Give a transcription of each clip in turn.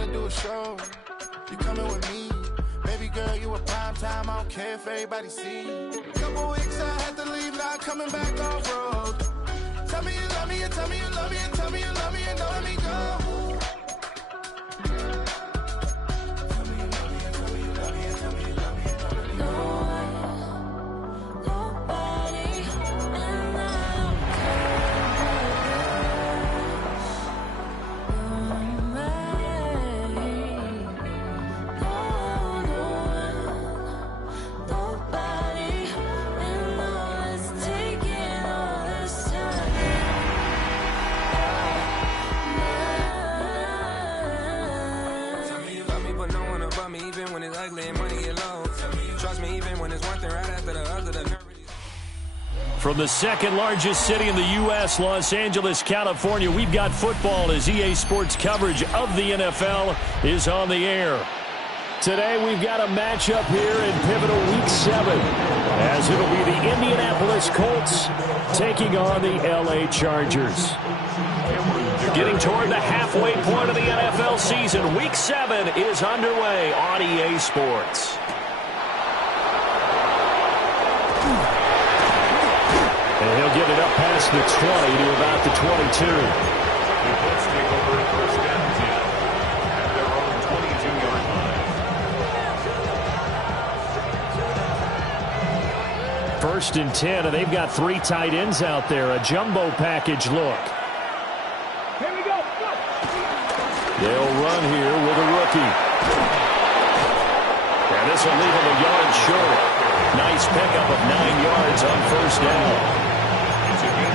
gotta do a show. You coming with me? Baby girl, you a prime time. I don't care if everybody see. Couple weeks I had to leave, now coming back off road. Tell me you love me, and tell me you love me, and tell me you love me, and don't let me go. From the second largest city in the U.S., Los Angeles, California, we've got football as EA Sports coverage of the NFL is on the air. Today we've got a matchup here in pivotal Week 7 as it'll be the Indianapolis Colts taking on the L.A. Chargers. Getting toward the halfway point of the NFL season, Week 7 is underway on EA Sports. And he'll get it up past the 20 to about the 22. Let's take over first down 10 at their own 22-yard line. First and 10, and they've got 3 tight ends out there. A jumbo package look. Here we go. They'll run here with a rookie. And this will leave him a yard short. Nice pickup of 9 yards on first down.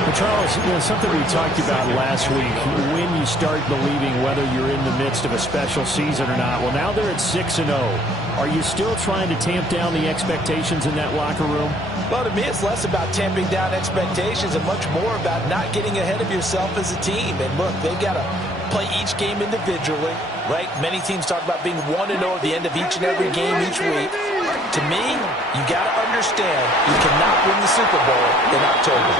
Well, Charles, something we talked about last week, when you start believing whether you're in the midst of a special season or not. Well, now they're at 6-0. Are you still trying to tamp down the expectations in that locker room? Well, to me, it's less about tamping down expectations and much more about not getting ahead of yourself as a team. And look, they've got to play each game individually, right? Many teams talk about being 1-0 at the end of each and every game each week. To me, you got to understand you cannot win the Super Bowl in October.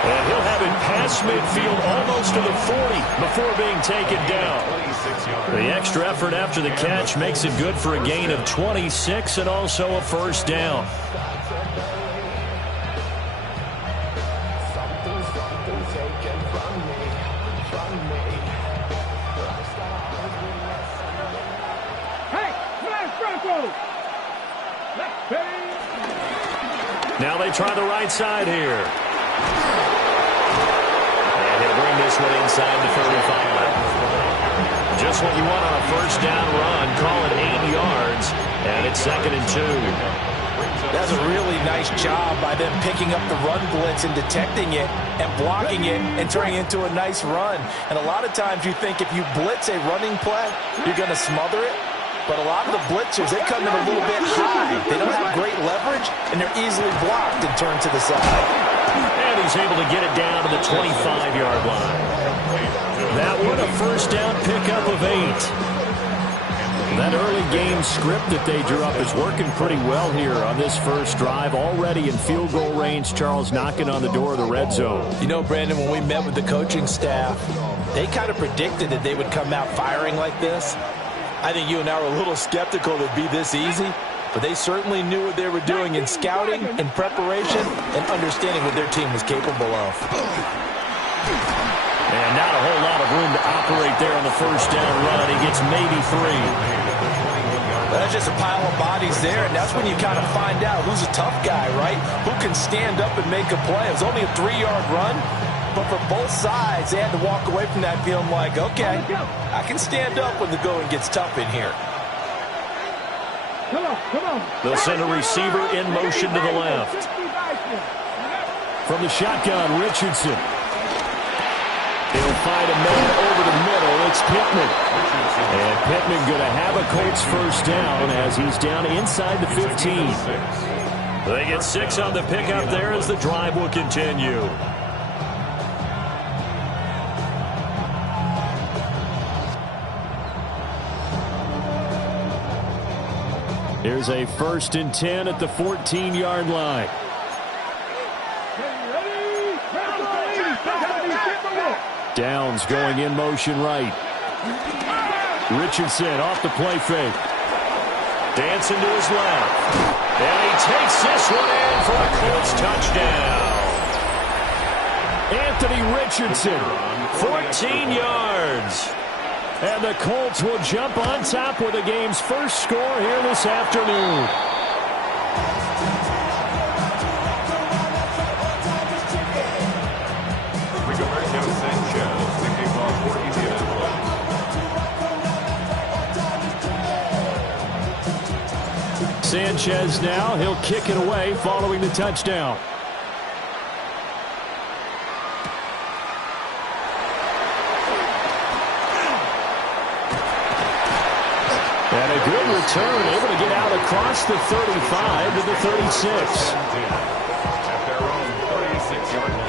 And he'll have it past midfield almost to the 40 before being taken down. The extra effort after the catch makes it good for a gain of 26 and also a first down. Now they try the right side here. And he'll bring this one inside the 35. Just what you want on a first down run. Call it 8 yards. And it's 2nd and 2. That's a really nice job by them picking up the run blitz and detecting it and blocking it and turning it into a nice run. And a lot of times you think if you blitz a running play, you're going to smother it. But a lot of the blitzers, they come in a little bit high. They don't have great leverage, and they're easily blocked and turned to the side. And he's able to get it down to the 25-yard line. That one, a first down pickup of 8. That early game script that they drew up is working pretty well here on this first drive. Already in field goal range, Charles knocking on the door of the red zone. You know, Brandon, when we met with the coaching staff, they kind of predicted that they would come out firing like this. I think you and I were a little skeptical that it'd be this easy, but they certainly knew what they were doing in scouting and preparation and understanding what their team was capable of. And not a whole lot of room to operate there on the first down run. He gets maybe 3. That's just a pile of bodies there, and that's when you kind of find out who's a tough guy, right? Who can stand up and make a play. It was only a 3-yard run, but for both sides, they had to walk away from that feeling like, okay, I can stand up when the going gets tough in here. Come on. They'll send a receiver in motion to the left. From the shotgun, Richardson. He'll find a man over the middle. It's Pittman. And Pittman going to have a Colts first down as he's down inside the 15. They get 6 on the pickup there as the drive will continue. Here's a 1st and 10 at the 14-yard line. Downs going in motion right. Richardson off the play fake. Dancing to his left. And he takes this one in for a Colts touchdown. Anthony Richardson, 14 yards. And the Colts will jump on top with the game's first score here this afternoon. We go right now to Sanchez to kick off for Indianapolis. Sanchez now, he'll kick it away following the touchdown. And a good return, able to get out across the 35 to the 36. At their own 36-yard line.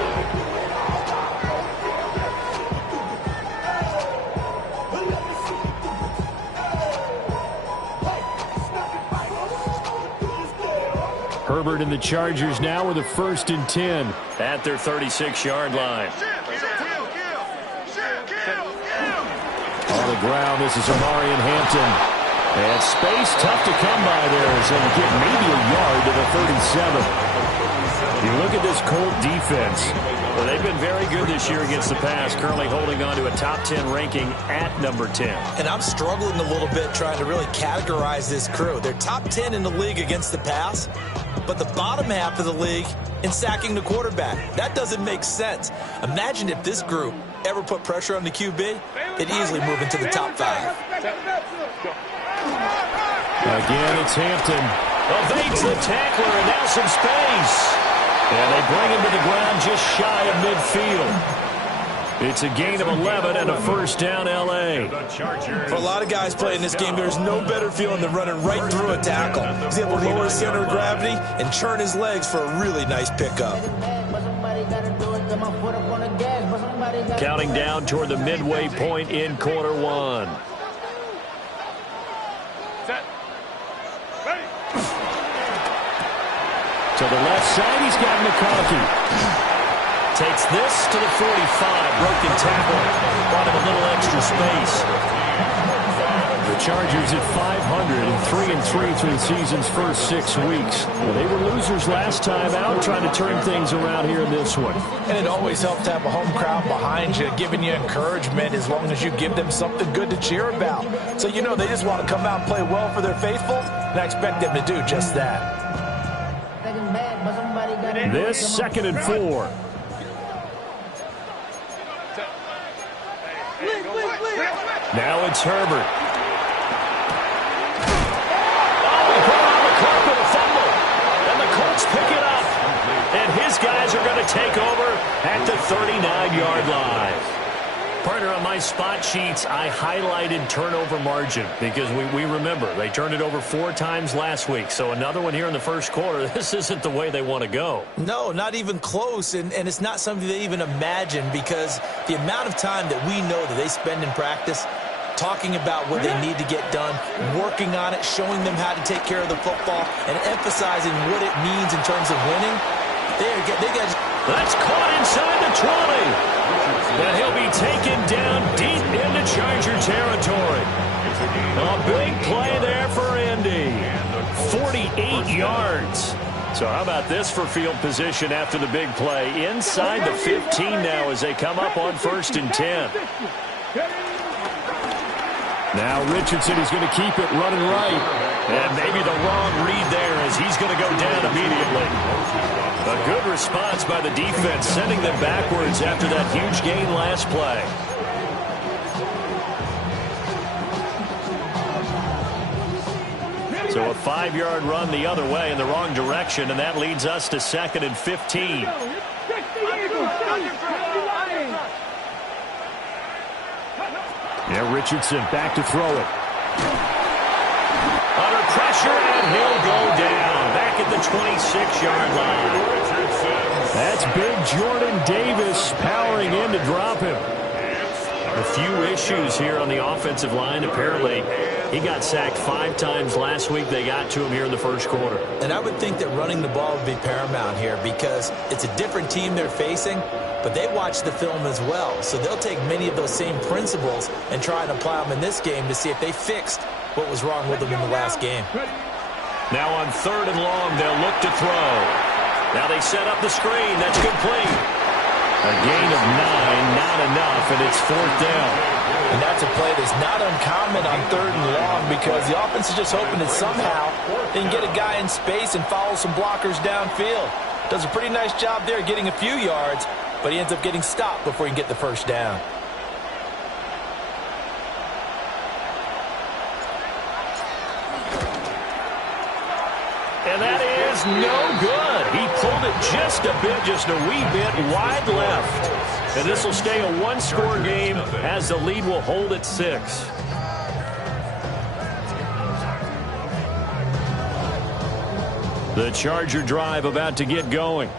Herbert and the Chargers now with a 1st and 10. At their 36-yard line. On the ground, this is Amarian Hampton. And space tough to come by there as they get maybe a yard to the 37. You look at this Colt defense. Well, they've been very good this year against the pass, currently holding on to a top 10 ranking at number 10. And I'm struggling a little bit trying to really categorize this crew. They're top 10 in the league against the pass, but the bottom half of the league in sacking the quarterback. That doesn't make sense. Imagine if this group ever put pressure on the QB, it'd easily move into the top 5. Again, it's Hampton. Evades the tackler and now some space. And they bring him to the ground just shy of midfield. It's a gain of 11 and a 1st down, L.A. For a lot of guys playing this game, there's no better feeling than running right through a tackle. He's able to lower his center of gravity and churn his legs for a really nice pickup. Counting down toward the midway point in quarter 1. To the left side, he's got McConkey. Takes this to the 45. Broken tackle. Brought him a little extra space. The Chargers at 500 and 3-3 through the season's first 6 weeks. Well, they were losers last time out, trying to turn things around here in this one. And it always helps to have a home crowd behind you, giving you encouragement as long as you give them something good to cheer about. So, you know, they just want to come out and play well for their faithful, and I expect them to do just that. This 2nd and 4. Now it's Herbert. Oh, he put on the clock with a fumble. And the Colts pick it up. And his guys are going to take over at the 39-yard line. Partner, on my spot sheets, I highlighted turnover margin because we remember they turned it over 4 times last week. So another one here in the first quarter. This isn't the way they want to go. No, not even close. And it's not something they even imagine because the amount of time that we know that they spend in practice talking about what they need to get done, working on it, showing them how to take care of the football, and emphasizing what it means in terms of winning. That's caught inside the 20. And he'll be taken down deep into Charger territory. A big play there for Indy. 48 yards. So how about this for field position after the big play? Inside the 15 now as they come up on 1st and 10. Now Richardson is going to keep it running right. And maybe the wrong read there as he's going to go down immediately. A good response by the defense, sending them backwards after that huge gain last play. So a 5-yard run the other way in the wrong direction, and that leads us to 2nd and 15. Yeah, Richardson back to throw it. Under pressure, and he'll go down. Back at the 26-yard line. That's big Jordan Davis powering in to drop him. A few issues here on the offensive line. Apparently, he got sacked 5 times last week. They got to him here in the first quarter. And I would think that running the ball would be paramount here because it's a different team they're facing, but they watch the film as well. So they'll take many of those same principles and try and apply them in this game to see if they fixed what was wrong with them in the last game. Now on 3rd and long, they'll look to throw. Now they set up the screen. That's complete. A gain of 9, not enough, and it's 4th down. And that's a play that's not uncommon on 3rd and long because the offense is just hoping that somehow they can get a guy in space and follow some blockers downfield. Does a pretty nice job there getting a few yards, but he ends up getting stopped before he can get the first down. And that is no good. He pulled it just a bit, just a wee bit wide left. And this will stay a 1-score game as the lead will hold at 6. The Charger drive about to get going.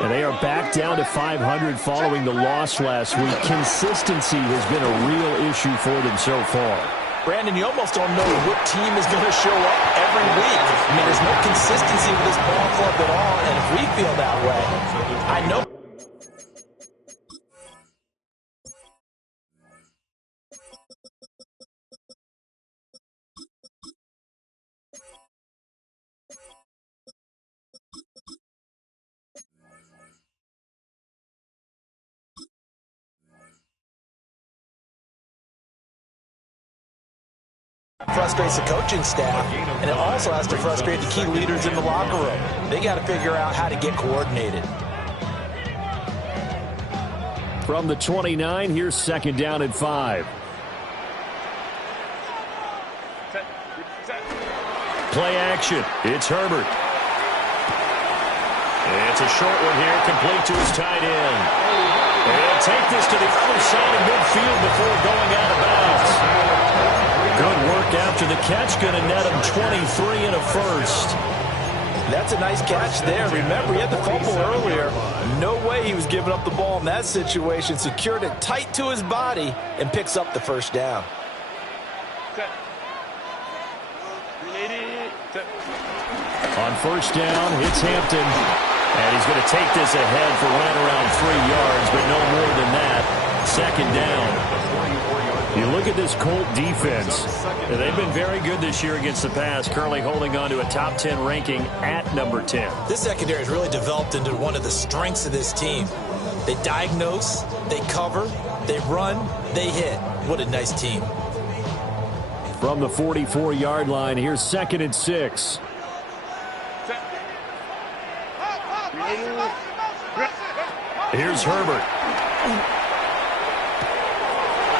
And they are back down to 500 following the loss last week. Consistency has been a real issue for them so far. Brandon, you almost don't know what team is going to show up every week. I mean, there's no consistency with this ball club at all, and if we feel that way, I know. Frustrates the coaching staff, and it also has to frustrate the key leaders in the locker room. They got to figure out how to get coordinated. From the 29, here's 2nd down and 5. Play action. It's Herbert. It's a short one here, complete to his tight end. He'll take this to the other side of midfield before going out of bounds. Good work after the catch, going to net him 23 and a first. That's a nice catch there. Remember, he had the fumble earlier. No way he was giving up the ball in that situation. Secured it tight to his body and picks up the first down. On 1st down, it's Hampton. And he's going to take this ahead for right around 3 yards, but no more than that. 2nd down. You look at this Colt defense. They've been very good this year against the pass, currently holding on to a top 10 ranking at number 10. This secondary has really developed into one of the strengths of this team. They diagnose, they cover, they run, they hit. What a nice team. From the 44-yard line, here's 2nd and 6. Here's Herbert.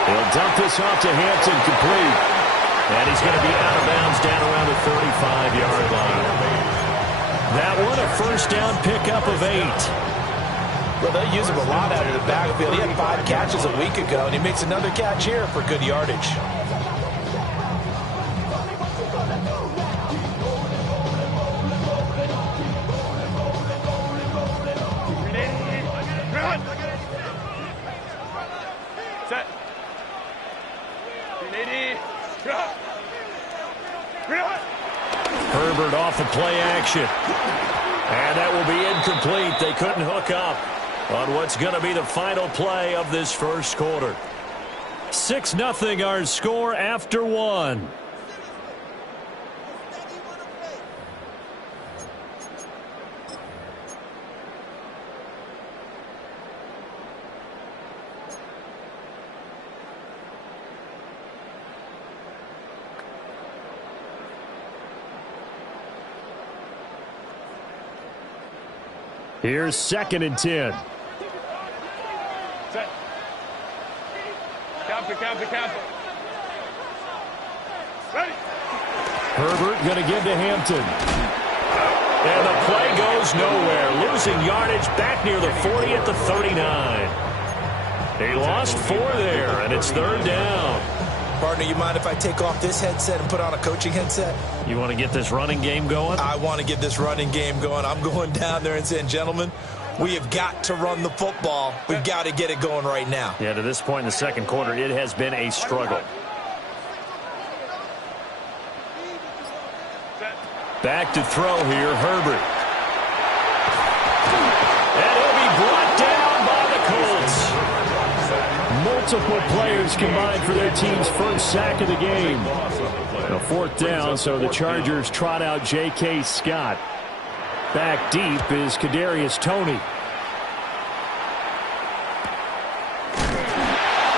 He'll dump this off to Hampton, complete. And he's going to be out of bounds down around the 35-yard line. That one, a 1st down pickup of 8. Well, they use him a lot out of the backfield. He had 5 catches a week ago, and he makes another catch here for good yardage. Herbert off the play action. And that will be incomplete. They couldn't hook up on what's going to be the final play of this first quarter. 6-0 our score after 1. Here's 2nd and 10. Set. Counter. Ready. Herbert going to give to Hampton. And the play goes nowhere. Losing yardage back near the 40 at the 39. They lost 4 there, and it's 3rd down. Partner, you mind if I take off this headset and put on a coaching headset? You want to get this running game going? I want to get this running game going. I'm going down there and saying, gentlemen, We have got to run the football. We've got to get it going right now. Yeah, to this point in the second quarter, it has been a struggle. Back to throw here, Herbert. And he'll be brought down by the Colts. Multiple players combined for their team's first sack of the game. A fourth down, so the Chargers trot out J.K. Scott. Back deep is Kadarius Toney.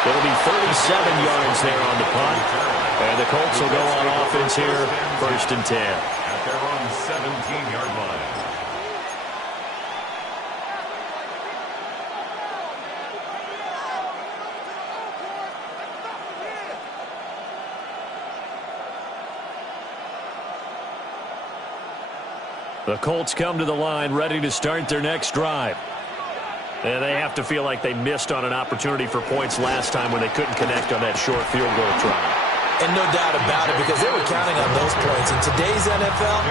It'll be 37 yards there on the punt. And the Colts will go on offense here, 1st and 10. At their own 17-yard line. The Colts come to the line ready to start their next drive. And they have to feel like they missed on an opportunity for points last time when they couldn't connect on that short field goal try. And no doubt about it, because they were counting on those points. In today's NFL,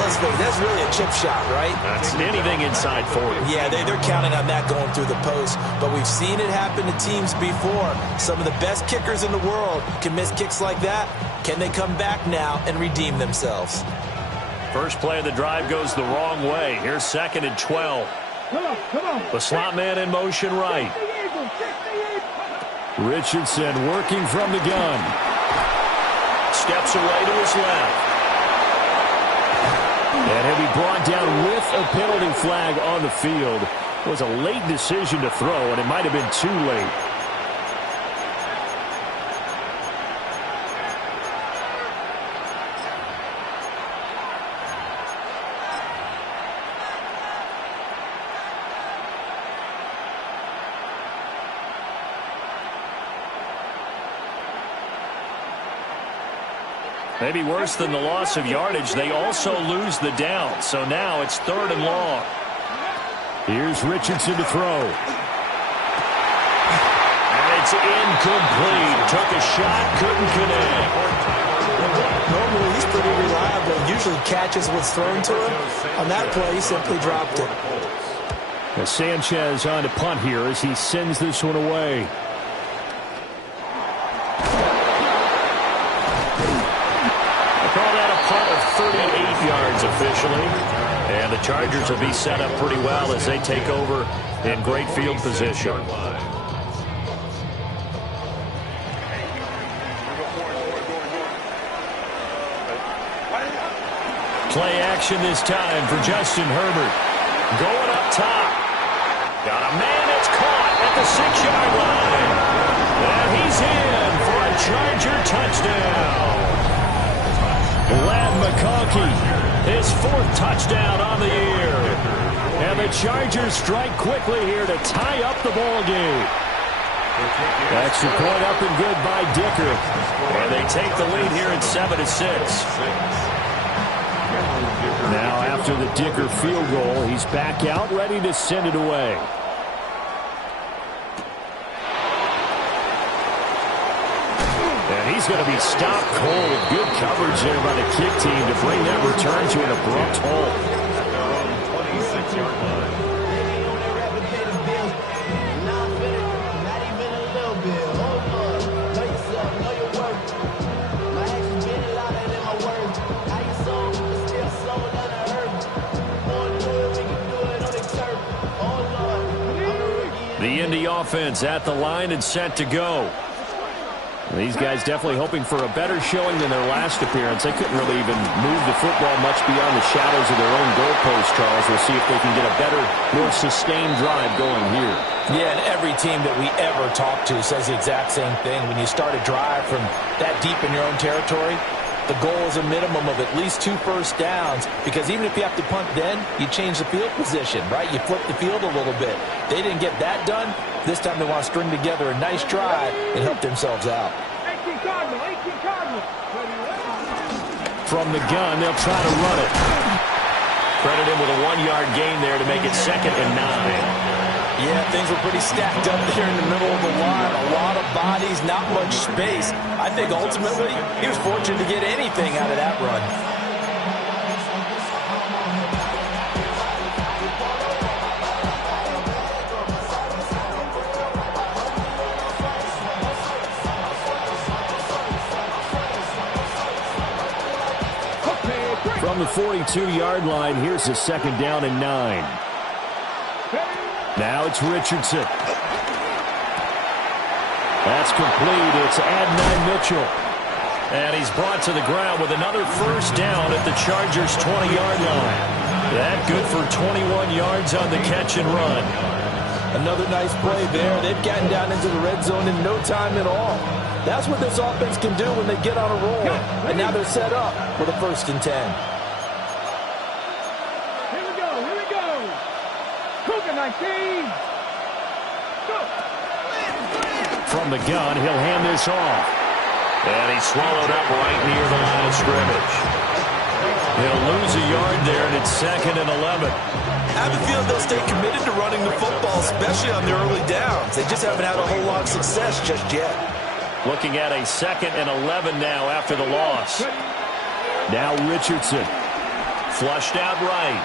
let's face it, that's really a chip shot, right? That's anything inside 40. Yeah, they're counting on that going through the post. But we've seen it happen to teams before. Some of the best kickers in the world can miss kicks like that. Can they come back now and redeem themselves? First play of the drive goes the wrong way. Here's 2nd and 12. The slot man in motion right. Richardson working from the gun. Steps away to his left. And he'll be brought down with a penalty flag on the field. It was a late decision to throw, and it might have been too late. Maybe worse than the loss of yardage, they also lose the down. So now it's 3rd and long. Here's Richardson to throw. And it's incomplete. Took a shot, couldn't connect. Normally he's pretty reliable. Usually catches what's thrown to him. On that play, he simply dropped it. Now Sanchez on to punt here as he sends this one away. Call that a punt of 38 yards officially. And the Chargers will be set up pretty well as they take over in great field position. Play action this time for Justin Herbert. Going up top. Got a man that's caught at the 6-yard line. And he's in for a Charger touchdown. Ladd McConkey, his 4th touchdown on the year. And the Chargers strike quickly here to tie up the ball game. Extra point up and good by Dicker. And they take the lead here at 7-6. Now after the Dicker field goal, he's back out ready to send it away. He's going to be stopped cold. Good coverage there by the kick team to bring that return to an abrupt halt. 26-yard line. The Indy offense at the line and set to go. These guys definitely hoping for a better showing than their last appearance. They couldn't really even move the football much beyond the shadows of their own goalpost, Charles. We'll see if they can get a better, more sustained drive going here. Yeah, and every team that we ever talk to says the exact same thing. When you start a drive from that deep in your own territory, the goal is a minimum of at least 2 first downs, because even if you have to punt then, you change the field position, right? You flip the field a little bit. They didn't get that done. This time they want to string together a nice drive and help themselves out. From the gun, they'll try to run it. Credit him with a 1-yard gain there to make it 2nd and 9. Yeah, things were pretty stacked up there in the middle of the line. A lot of bodies, not much space. I think ultimately he was fortunate to get anything out of that run. From the 42-yard line, here's a second down and 9. Now it's Richardson. That's complete. It's Adonai Mitchell. And he's brought to the ground with another first down at the Chargers' 20-yard line. That good for 21 yards on the catch and run. Another nice play there. They've gotten down into the red zone in no time at all. That's what this offense can do when they get on a roll. And now they're set up for the 1st and 10. Here we go. Cougar 19. Go. From the gun, he'll hand this off. And he's swallowed up right near the line of scrimmage. He'll lose a yard there, and it's 2nd and 11. I have a feeling they'll stay committed to running the football, especially on their early downs. They just haven't had a whole lot of success just yet. Looking at a 2nd and 11 now after the loss. Now Richardson. Flushed out right.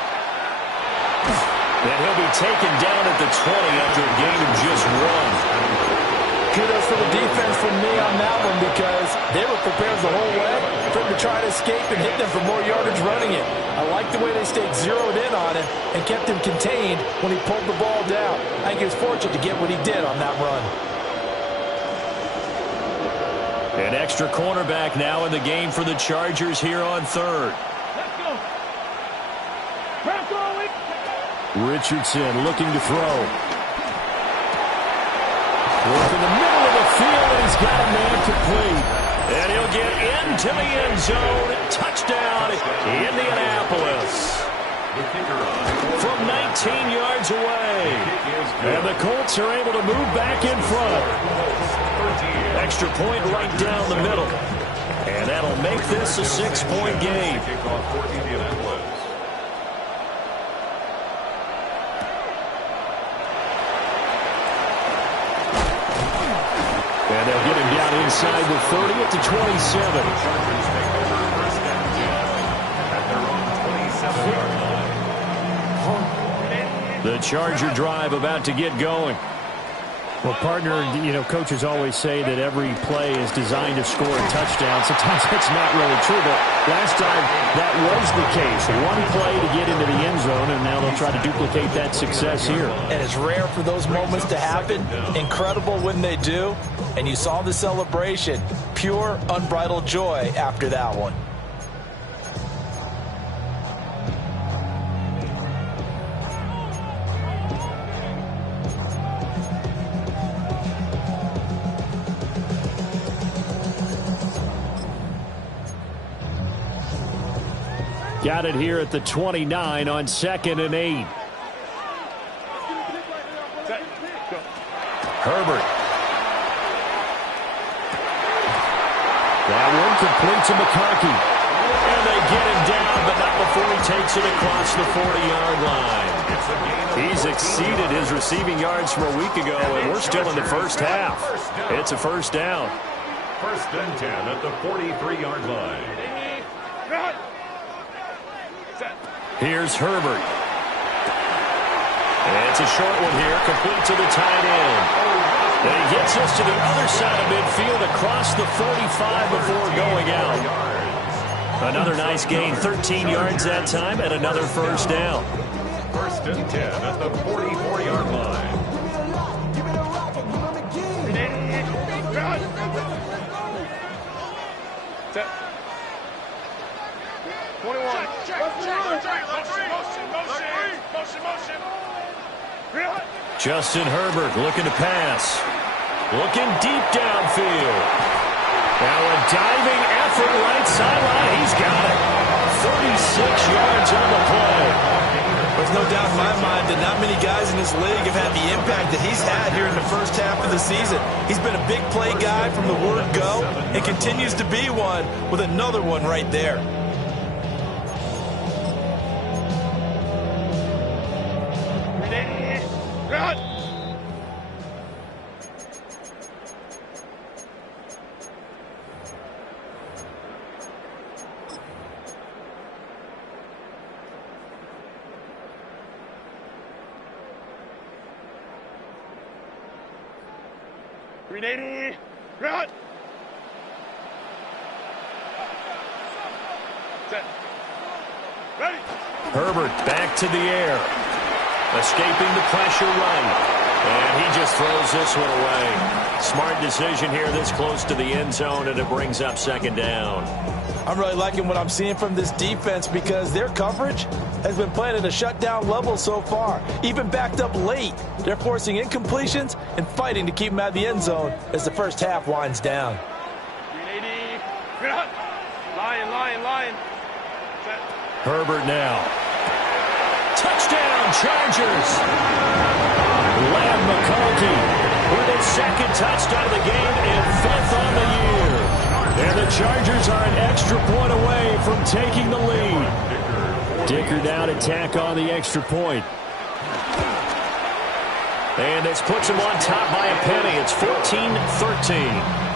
And he'll be taken down at the 20 after a gain of just 1. Kudos for the defense from me on that one because they were prepared the whole way for him to try to escape and hit them for more yardage running it. I like the way they stayed zeroed in on it and kept him contained when he pulled the ball down. I think he was fortunate to get what he did on that run. An extra cornerback now in the game for the Chargers here on 3rd. Let's go. Richardson looking to throw. Work in the middle of the field, and he's got a man complete. And he'll get into the end zone. Touchdown, Indianapolis. From 19 yards away. And the Colts are able to move back in front. Extra point right down the middle. And that'll make this a 6-point game. And they'll get him down inside the 30 at the 27. The Charger drive about to get going. Well, partner, coaches always say that every play is designed to score a touchdown. Sometimes that's not really true, but last time that was the case. One play to get into the end zone, and now they'll try to duplicate that success here. And it's rare for those moments to happen. Incredible when they do. And you saw the celebration. Pure, unbridled joy after that one. Got it here at the 29 on 2nd and 8. Herbert. That one complete to McConkey. And they get him down, but not before he takes it across the 40-yard line. He's exceeded his receiving yards from a week ago, and we're still in the first half. It's a first down. 1st and 10 at the 43-yard line. Here's Herbert. It's a short one here, complete to the tight end. And he gets us to the other side of midfield across the 45 before going out. Another nice gain, 13 yards that time, and another first down. 1st and 10 at the 44-yard line. Justin Herbert looking to pass. Looking deep downfield. Now a diving effort right sideline. He's got it. 36 yards on the play. There's no doubt in my mind that not many guys in this league have had the impact that he's had here in the first half of the season. He's been a big play guy from the word go and continues to be one with another one right there. Ready, run! Set. Ready. Herbert back to the air. Escaping the pressure right. And he just throws this one away. Smart decision here this close to the end zone, and it brings up second down. I'm really liking what I'm seeing from this defense because their coverage has been playing at a shutdown level so far. Even backed up late, they're forcing incompletions and fighting to keep them out of the end zone as the first half winds down. 380. Lion. Set. Herbert now. Touchdown, Chargers. Lamb McConkey with his second touchdown of the game and 5th on the year. And the Chargers are an extra point away from taking the lead. Dicker now to tack on the extra point. And this puts him on top by a penny. It's 14-13.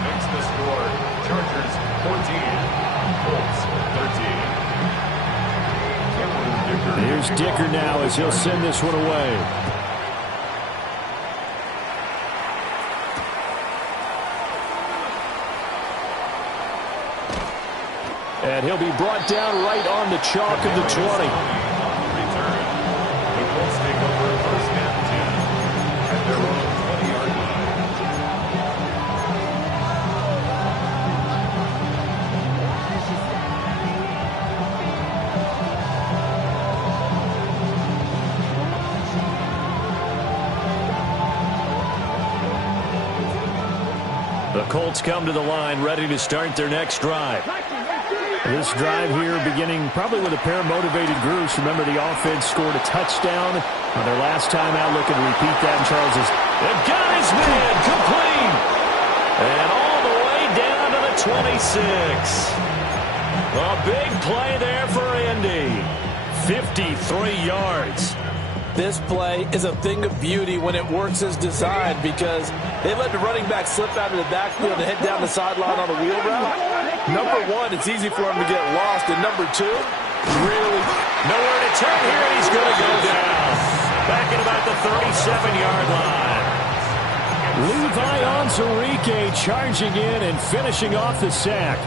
Makes the score. Chargers 14. Colts 13. Here's Dicker now as he'll send this one away. And he'll be brought down right on the chalk of the 20. Return. The Colts take over first and 10 at their own 20-yard The Colts come to the line ready to start their next drive. This drive here beginning probably with a pair of motivated groups. Remember, the offense scored a touchdown on their last time out. Looking to repeat that. And Charles is... They've got his man complete. And all the way down to the 26. A big play there for Indy. 53 yards. This play is a thing of beauty when it works as designed because they let the running back slip out of the backfield and head down the sideline on a wheel route. Number one, it's easy for him to get lost. And number two, really nowhere to turn here, and he's going to go down. Back at about the 37-yard line. Levi Onwuzurike charging in and finishing off the sack.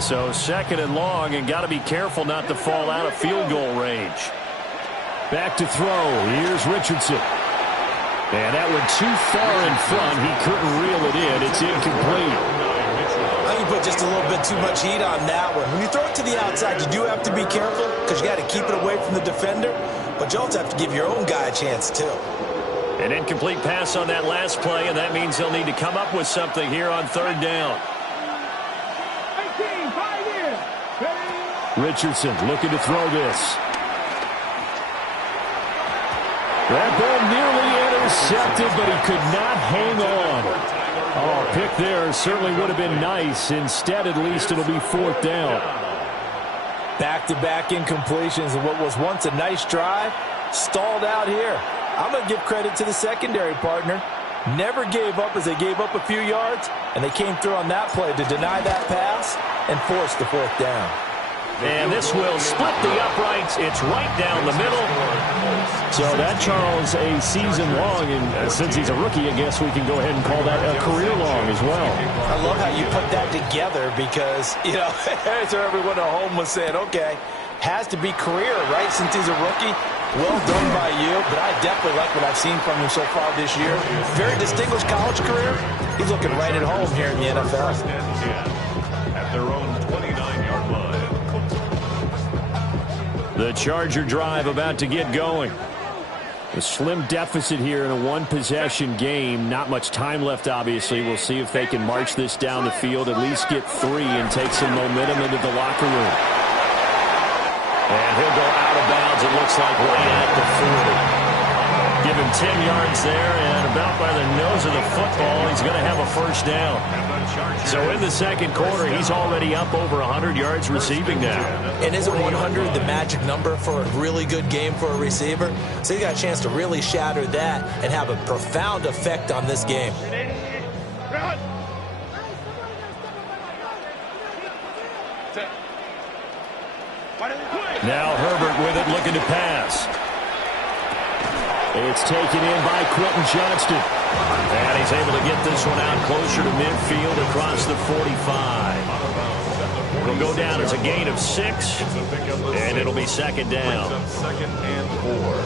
So second and long, and got to be careful not to fall out of field goal range. Back to throw. Here's Richardson. And that went too far in front. He couldn't reel it in. It's incomplete. I think you put just a little bit too much heat on that one. When you throw it to the outside, you do have to be careful because you got to keep it away from the defender. But you also have to give your own guy a chance, too. An incomplete pass on that last play, and that means they'll need to come up with something here on third down. Richardson looking to throw this. That ball nearly intercepted, but he could not hang on. Oh, pick there certainly would have been nice. Instead, at least, it'll be fourth down. Back-to-back incompletions and what was once a nice drive stalled out here. I'm going to give credit to the secondary partner. Never gave up as they gave up a few yards, and they came through on that play to deny that pass and force the fourth down. And this will split the uprights. It's right down the middle. So that, Charles, a season long, and since he's a rookie, I guess we can go ahead and call that a career long as well. I love how you put that together because, you know, so everyone at home was saying, okay, has to be career, right, since he's a rookie. Well done by you, but I definitely like what I've seen from him so far this year. Very distinguished college career. He's looking right at home here in the NFL. At their own 29-yard line. The Charger drive about to get going. A slim deficit here in a one-possession game. Not much time left, obviously. We'll see if they can march this down the field, at least get 3 and take some momentum into the locker room. And he'll go out of bounds, it looks like, right at the 40. Give him 10 yards there, and about by the nose of the football, he's going to have a first down. So in the second quarter, he's already up over 100 yards receiving now. And isn't 100 the magic number for a really good game for a receiver? So he got a chance to really shatter that and have a profound effect on this game. Now Herbert with it, looking to pass. It's taken in by Quentin Johnston. And he's able to get this one out closer to midfield across the 45. It'll go down as a gain of 6, and it'll be second down. Second and 4.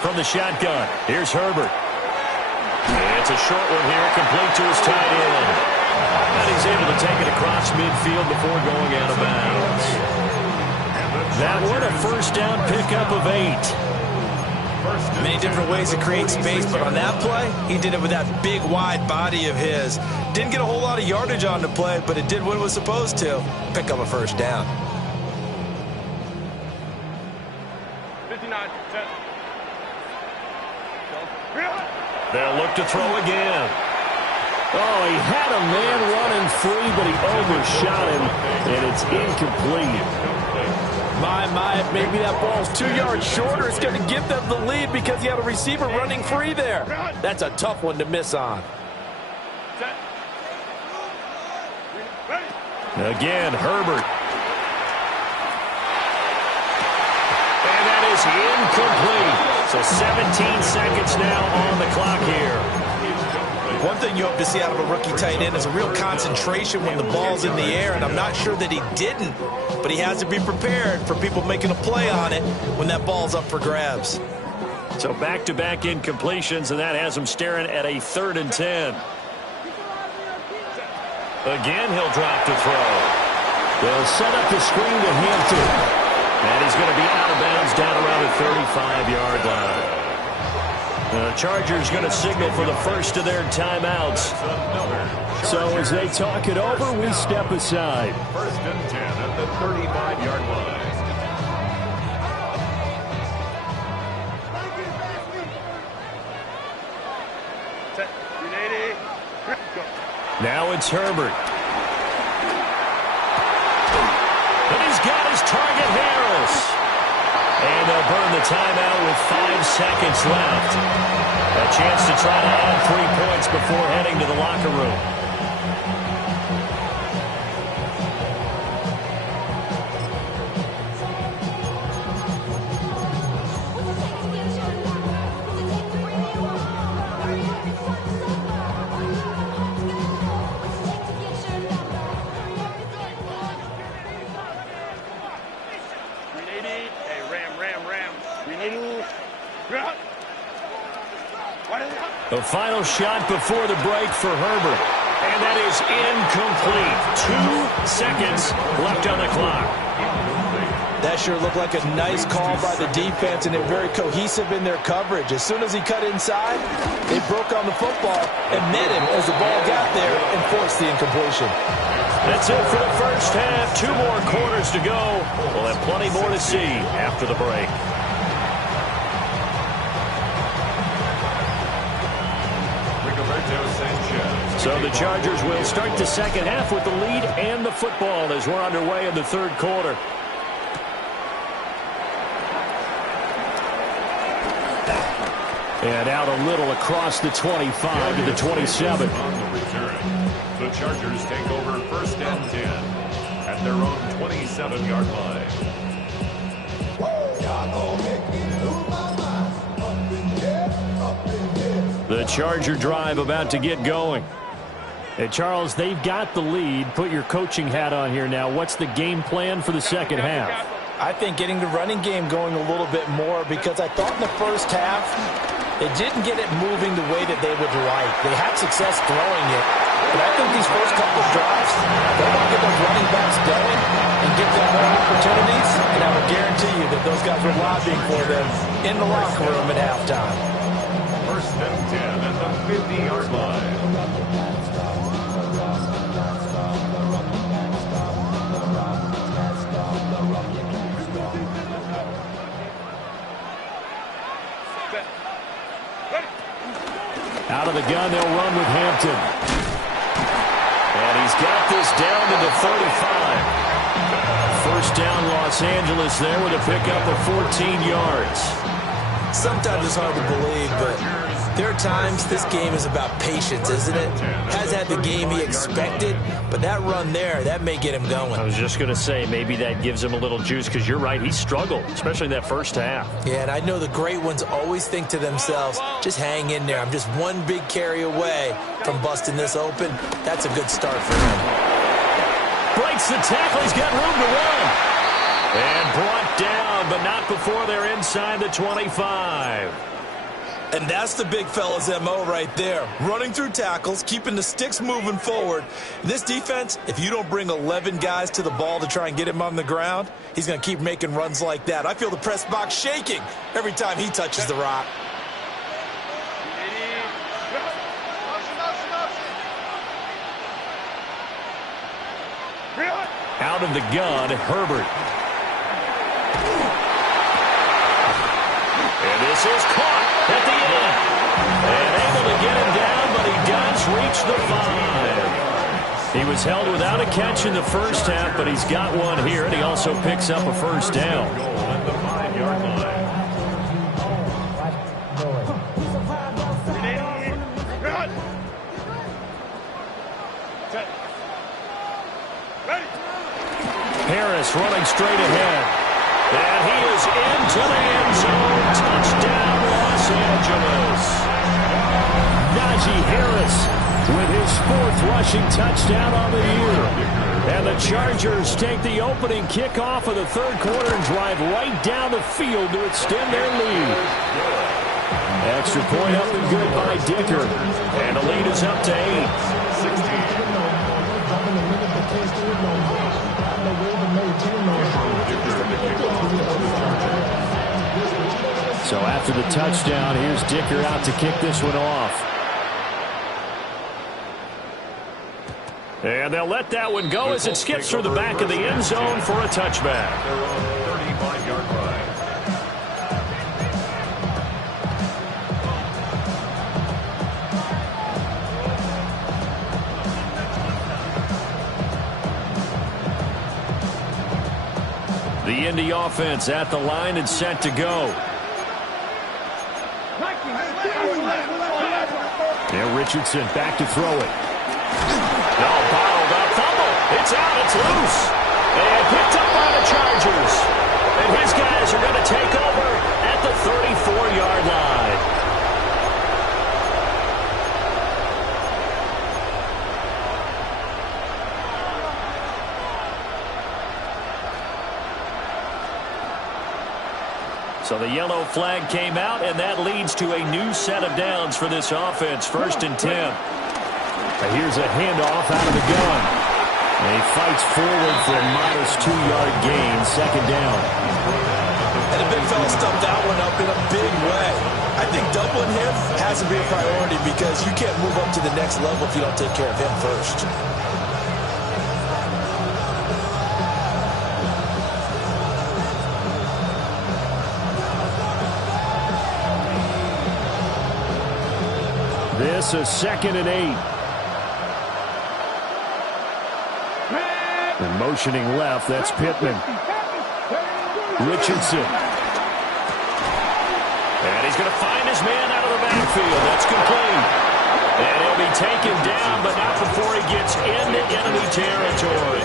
From the shotgun, here's Herbert. It's a short one here, complete to his tight end. And he's able to take it across midfield before going out of bounds. That one a first down pickup of 8. Many different ways to create space, but on that play, he did it with that big, wide body of his. Didn't get a whole lot of yardage on the play, but it did what it was supposed to. Pick up a first down. 59. They'll look to throw again. Oh, he had a man running free, but he overshot him, and it's incomplete. Maybe that ball's 2 yards shorter. It's going to give them the lead because he had a receiver running free there. That's a tough one to miss on. Again, Herbert. And that is incomplete. So 17 seconds now on the clock here. One thing you hope to see out of a rookie tight end is a real concentration when the ball's in the air, and I'm not sure that he didn't, but he has to be prepared for people making a play on it when that ball's up for grabs. So back-to-back incompletions, and that has him staring at a 3rd and 10. Again, he'll drop to throw. They'll set up the screen to Hampton. And he's going to be out of bounds down around the 35-yard line. The Chargers going to signal for the first of their timeouts. So as they talk it over, we step aside. First and 10 at the 35-yard line. Now it's Herbert. And he's got his target, Harris. And they'll burn the timeout with 5 seconds left. A chance to try to add 3 points before heading to the locker room. The final shot before the break for Herbert. And that is incomplete. 2 seconds left on the clock. That sure looked like a nice call by the defense, and they're very cohesive in their coverage. As soon as he cut inside, they broke on the football and met him as the ball got there and forced the incompletion. That's it for the first half. 2 more quarters to go. We'll have plenty more to see after the break. So the Chargers will start the second half with the lead and the football as we're underway in the 3rd quarter. And out a little across the 25 to the 27. On the return, the Chargers take over first and 10 at their own 27-yard line. The Charger drive about to get going. Hey, Charles, they've got the lead. Put your coaching hat on here now. What's the game plan for the second half? I think getting the running game going a little bit more, because I thought in the first half they didn't get it moving the way that they would like. They had success throwing it, but I think these first couple of drives, they want to get those running backs going and give them more opportunities, and I will guarantee you that those guys were lobbying for them in the locker room at halftime. First and 10 at the 50-yard line. Out of the gun, they'll run with Hampton. And he's got this down to the 35. First down, Los Angeles there with a pickup of 14 yards. Sometimes it's hard to believe, but there are times this game is about patience, isn't it? Has had the game he expected, but that run there, that may get him going. I was just going to say, maybe that gives him a little juice, because you're right, he struggled, especially in that first half. Yeah, and I know the great ones always think to themselves, just hang in there. I'm just one big carry away from busting this open. That's a good start for him. Breaks the tackle, he's got room to run. And brought down, but not before they're inside the 25. And that's the big fella's MO right there. Running through tackles, keeping the sticks moving forward. This defense, if you don't bring 11 guys to the ball to try and get him on the ground, he's going to keep making runs like that. I feel the press box shaking every time he touches the rock. Out of the gun, Herbert. And this is caught at the end. And able to get him down, but he does reach the 5. He was held without a catch in the first half, but he's got one here, and he also picks up a first down. On the 5-yard line. Harris running straight ahead. And he is into the end zone. Touchdown, Los Angeles. Najee Harris with his 4th rushing touchdown on the year. And the Chargers take the opening kickoff of the 3rd quarter and drive right down the field to extend their lead. Extra point up and good by Dicker. And the lead is up to 8. So after the touchdown, here's Dicker out to kick this one off. And they'll let that one go as it skips through the back of the end zone for a touchback. They're on the 35-yard line. The Indy offense at the line and set to go. Now Richardson back to throw it. No, bottled up, fumble. It's out, it's loose. And picked up by the Chargers. And his guys are going to take over at the 34-yard line. So the yellow flag came out, and that leads to a new set of downs for this offense. 1st and 10. Here's a handoff out of the gun. And he fights forward for a modest 2-yard gain. 2nd down. And the big fella stumped that one up in a big way. I think doubling him has to be a priority because you can't move up to the next level if you don't take care of him first. This is 2nd and 8. And motioning left, that's Pittman. Richardson. And he's going to find his man out of the backfield. That's complete. And he'll be taken down, but not before he gets into enemy territory.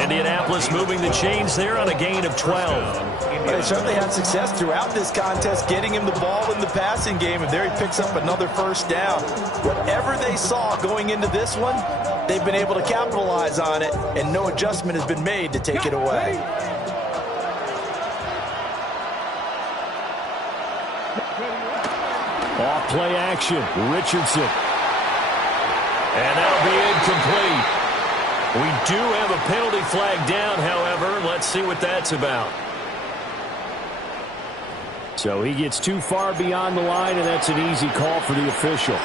Indianapolis moving the chains there on a gain of 12. They certainly had success throughout this contest getting him the ball in the passing game, and there he picks up another first down. Whatever they saw going into this one, they've been able to capitalize on it, and no adjustment has been made to take it away. Off play action, Richardson. And that'll be incomplete. We do have a penalty flag down, however. Let's see what that's about. So he gets too far beyond the line, and that's an easy call for the official.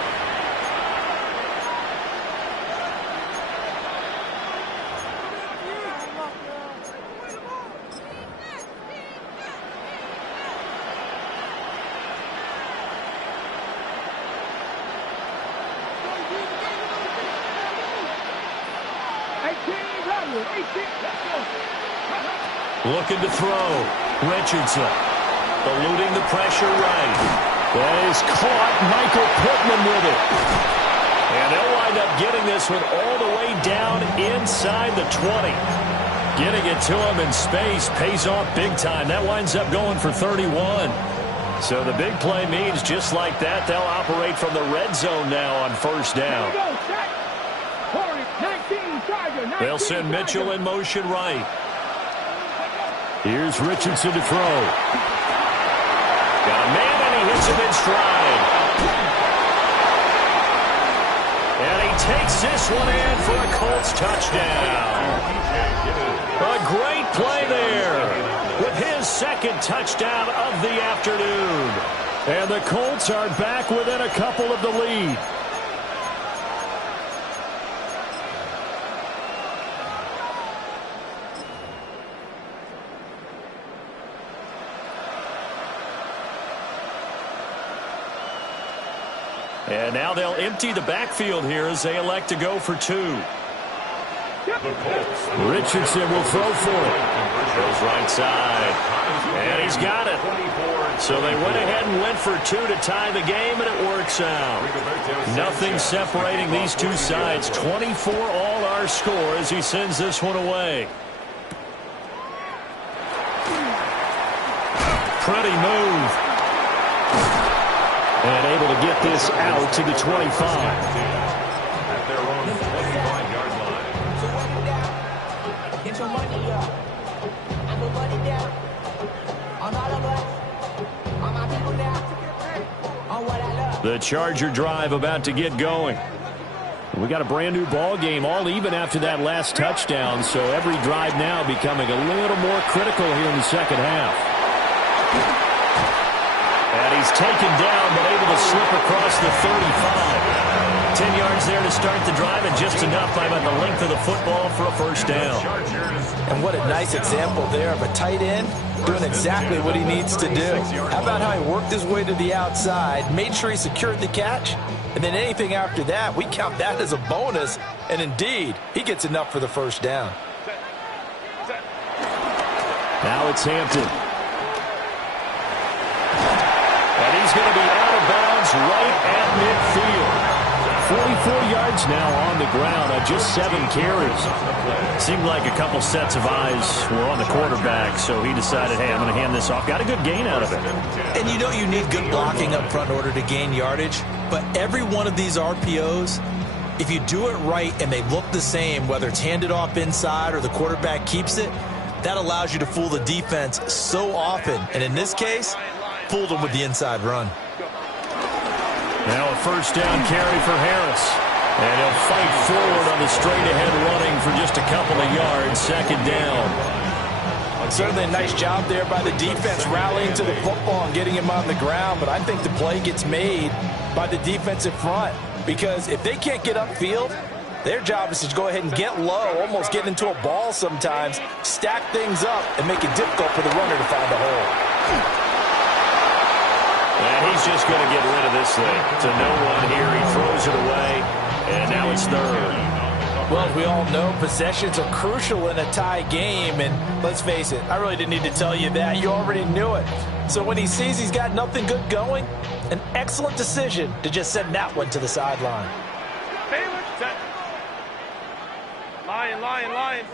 Looking to throw. Richardson. Eluding the pressure right. That is caught. Michael Pittman with it. And they'll wind up getting this one all the way down inside the 20. Getting it to him in space pays off big time. That winds up going for 31. So the big play means just like that, they'll operate from the red zone now on first down. They'll send Mitchell in motion right. Here's Richardson to throw. Got a man, and he hits him in stride. And he takes this one in for a Colts touchdown. A great play there with his second touchdown of the afternoon. And the Colts are back within a couple of the lead. And now they'll empty the backfield here as they elect to go for two. Richardson will throw for it. Goes right side. And he's got it. So they went ahead and went for two to tie the game, and it works out. Nothing separating these two sides. 24 all our score as he sends this one away. Pretty move. And able to get this out to the 25. At their own 25-yard line. Get your money up. I'm the money down. On all of us. On my people now. On what I love. The Charger drive about to get going. We got a brand new ball game, all even after that last touchdown. So every drive now becoming a little more critical here in the second half. And he's taken down, but able to slip across the 35. 10 yards there to start the drive, and just enough by about the length of the football for a first down. And what a nice example there of a tight end doing exactly what he needs to do. How about how he worked his way to the outside, made sure he secured the catch, and then anything after that, we count that as a bonus. And indeed, he gets enough for the first down. Now it's Hampton. And he's going to be out of bounds right at midfield. 44 yards now on the ground on just 7 carries. Seemed like a couple sets of eyes were on the quarterback, so he decided, hey, I'm going to hand this off. Got a good gain out of it. And you know you need good blocking up front in order to gain yardage, but every one of these RPOs, if you do it right and they look the same, whether it's handed off inside or the quarterback keeps it, that allows you to fool the defense so often. And in this case, fooled them with the inside run. Now a first down carry for Harris. And he'll fight forward on the straight-ahead running for just a couple of yards. Second down. Certainly a nice job there by the defense rallying to the football and getting him on the ground. But I think the play gets made by the defensive front. Because if they can't get upfield, their job is to go ahead and get low, almost get into a ball sometimes, stack things up, and make it difficult for the runner to find a hole. And he's just going to get rid of this thing. To no one here. He throws it away. And now it's third. Well, as we all know, possessions are crucial in a tie game. And let's face it, I really didn't need to tell you that. You already knew it. So when he sees he's got nothing good going, an excellent decision to just send that one to the sideline. Lion.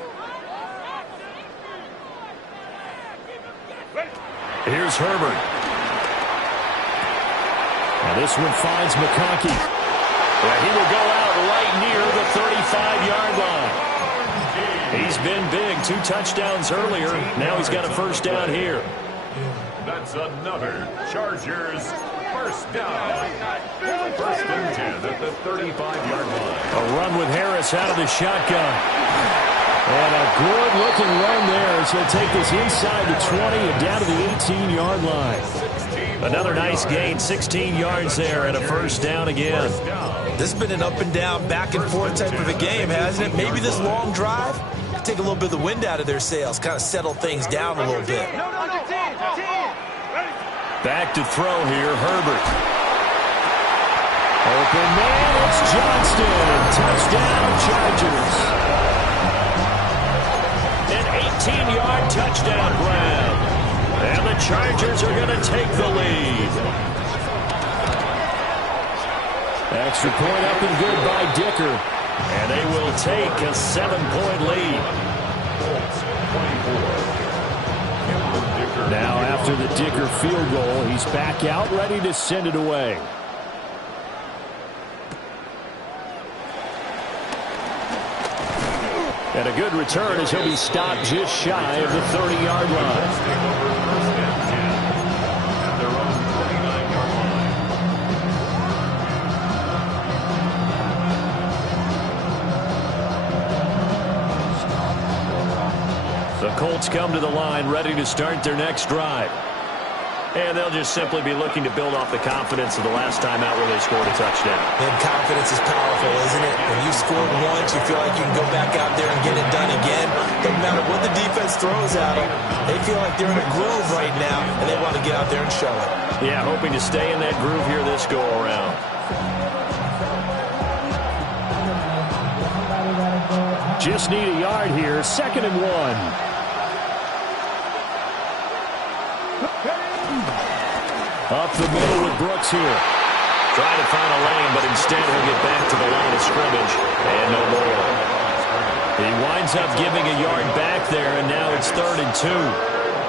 Here's Herbert. Now this one finds McConkey. And he will go out right near the 35-yard line. He's been big. 2 touchdowns earlier. Now he's got a first down here. That's another Chargers first down. First and 10 at the 35-yard line. A run with Harris out of the shotgun. And a good-looking run there as he'll take this inside the 20 and down to the 18-yard line. Another nice gain, 16 yards there and a first down again. This has been an up-and-down, back-and-forth type of a game, hasn't it? Maybe this long drive could take a little bit of the wind out of their sails, kind of settle things down a little bit. Back to throw here, Herbert. Open man, it's Johnston. Touchdown, Chargers. An 15-yard touchdown grab. And the Chargers are going to take the lead. Extra point up and good by Dicker. And they will take a 7-point lead. Now after the Dicker field goal, he's back out ready to send it away. And a good return as he'll be stopped just shy of the 30-yard line. The Colts come to the line ready to start their next drive. And they'll just simply be looking to build off the confidence of the last time out where they scored a touchdown. And confidence is powerful, isn't it? When you scored once, you feel like you can go back out there and get it done again. Doesn't matter what the defense throws at them. They feel like they're in a groove right now, and they want to get out there and show it. Yeah, hoping to stay in that groove here this go-around. Just need a yard here. 2nd and 1. Up the middle with Brooks here. Trying to find a lane, but instead he'll get back to the line of scrimmage. And no more. He winds up giving a yard back there, and now it's 3rd and 2.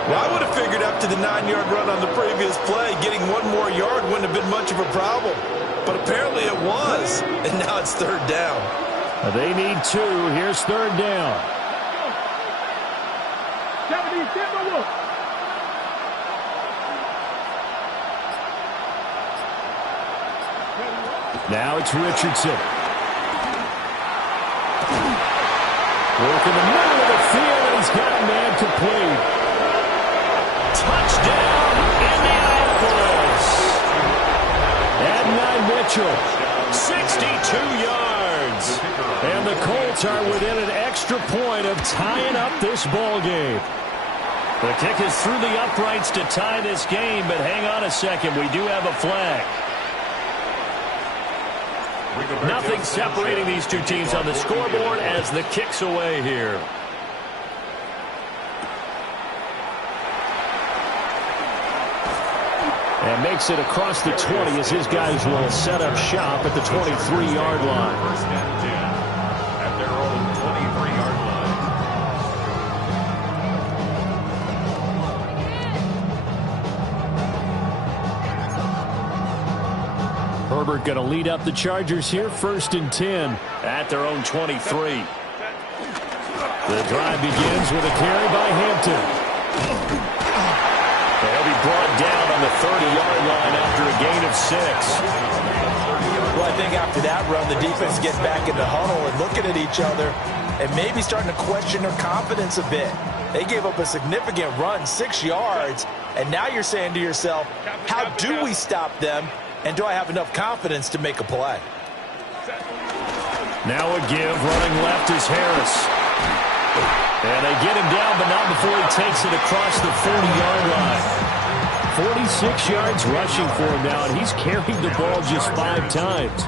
Well, I would have figured after the 9-yard run on the previous play, getting one more yard wouldn't have been much of a problem. But apparently it was, and now it's 3rd down. They need 2. Here's 3rd down. Now it's Richardson. Work in the middle of the field, and he's got a man complete. Touchdown, Indianapolis. Adonai Mitchell. 62 yards. And the Colts are within an extra point of tying up this ball game. The kick is through the uprights to tie this game, but hang on a second. We do have a flag. Nothing separating these two teams on the scoreboard as the kick's away here. And makes it across the 20 as his guys will set up shop at the 23-yard line. First and 10 at their own 23-yard line. Herbert going to lead up the Chargers here, 1st and 10 at their own 23. The drive begins with a carry by Hampton. They'll be brought down on the 30-yard line after a gain of 6. Well, I think after that run, the defense gets back in the huddle and looking at each other and maybe starting to question their confidence a bit. They gave up a significant run, 6 yards, and now you're saying to yourself, how do we stop them, and do I have enough confidence to make a play? Now a give, running left is Harris. And they get him down, but not before he takes it across the 40-yard line. 46 yards rushing for him now, and he's carried the ball just 5 times.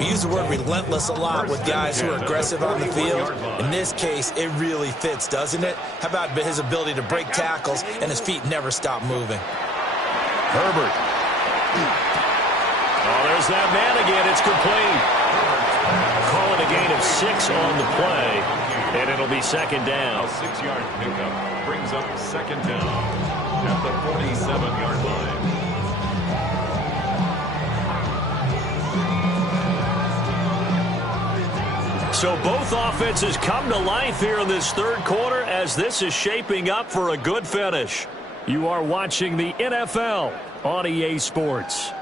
We use the word relentless a lot with guys who are aggressive on the field. In this case, it really fits, doesn't it? How about his ability to break tackles and his feet never stop moving? Herbert. Oh, there's that man again. It's complete. Call it a gain of 6 on the play. And it'll be 2nd down. A 6-yard pickup brings up 2nd down at the 47-yard line. So both offenses come to life here in this 3rd quarter as this is shaping up for a good finish. You are watching the NFL on EA Sports.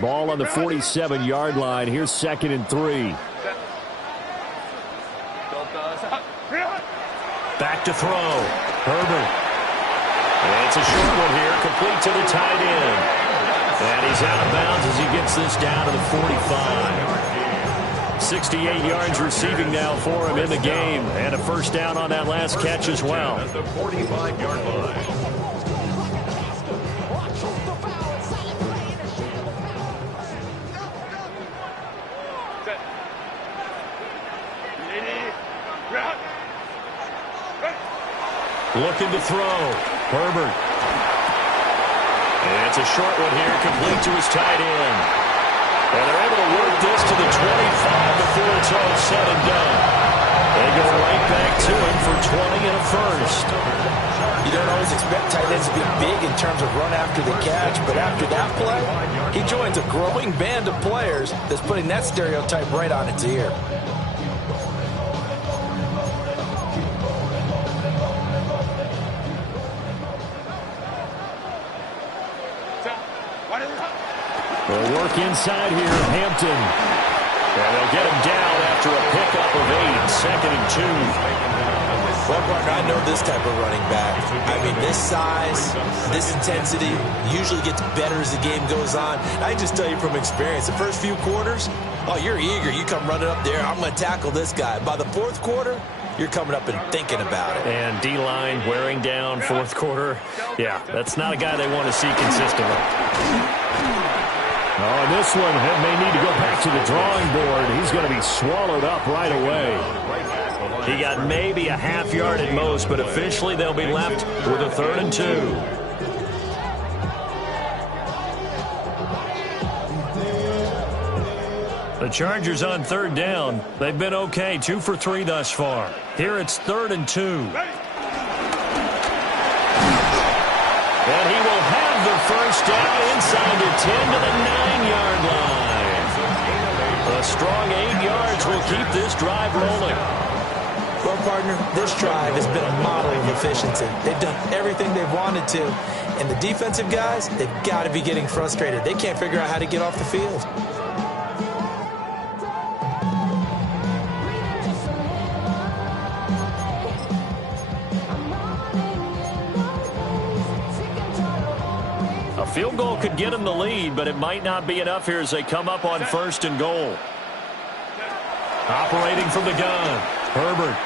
Ball on the 47-yard line. Here's 2nd and 3. Back to throw. Herbert. And it's a short one here, complete to the tight end. And he's out of bounds as he gets this down to the 45. 68 yards receiving now for him in the game. And a 1st down on that last catch as well. At the 45-yard line. Looking to throw. Herbert. And it's a short one here, complete to his tight end. And they're able to work this to the 25 before it's all said and done. They go right back to him for 20 and a first. You don't always expect tight ends to be big in terms of run after the catch, but after that play, he joins a growing band of players that's putting that stereotype right on its ear. They'll work inside here, Hampton. And they'll get him down after a pickup of 8, second and 2. Well, Parker, I know this type of running back. I mean, this size, this intensity usually gets better as the game goes on. I can just tell you from experience, the first few quarters, oh, you're eager. You come running up there, I'm going to tackle this guy. By the fourth quarter, you're coming up and thinking about it. And D-line wearing down fourth quarter. Yeah, that's not a guy they want to see consistently. Oh, this one may need to go back to the drawing board. He's going to be swallowed up right away. He got maybe a half yard at most, but officially they'll be left with a 3rd and 2. The Chargers on 3rd down. They've been okay, 2 for 3 thus far. Here it's 3rd and 2. And he will have the first down inside the 10 to the 9-yard line. A strong 8 yards will keep this drive rolling. Well, partner, this drive has been a model of efficiency. They've done everything they've wanted to. And the defensive guys, they've got to be getting frustrated. They can't figure out how to get off the field. A field goal could get them the lead, but it might not be enough here as they come up on 1st and goal. Operating from the gun, Herbert.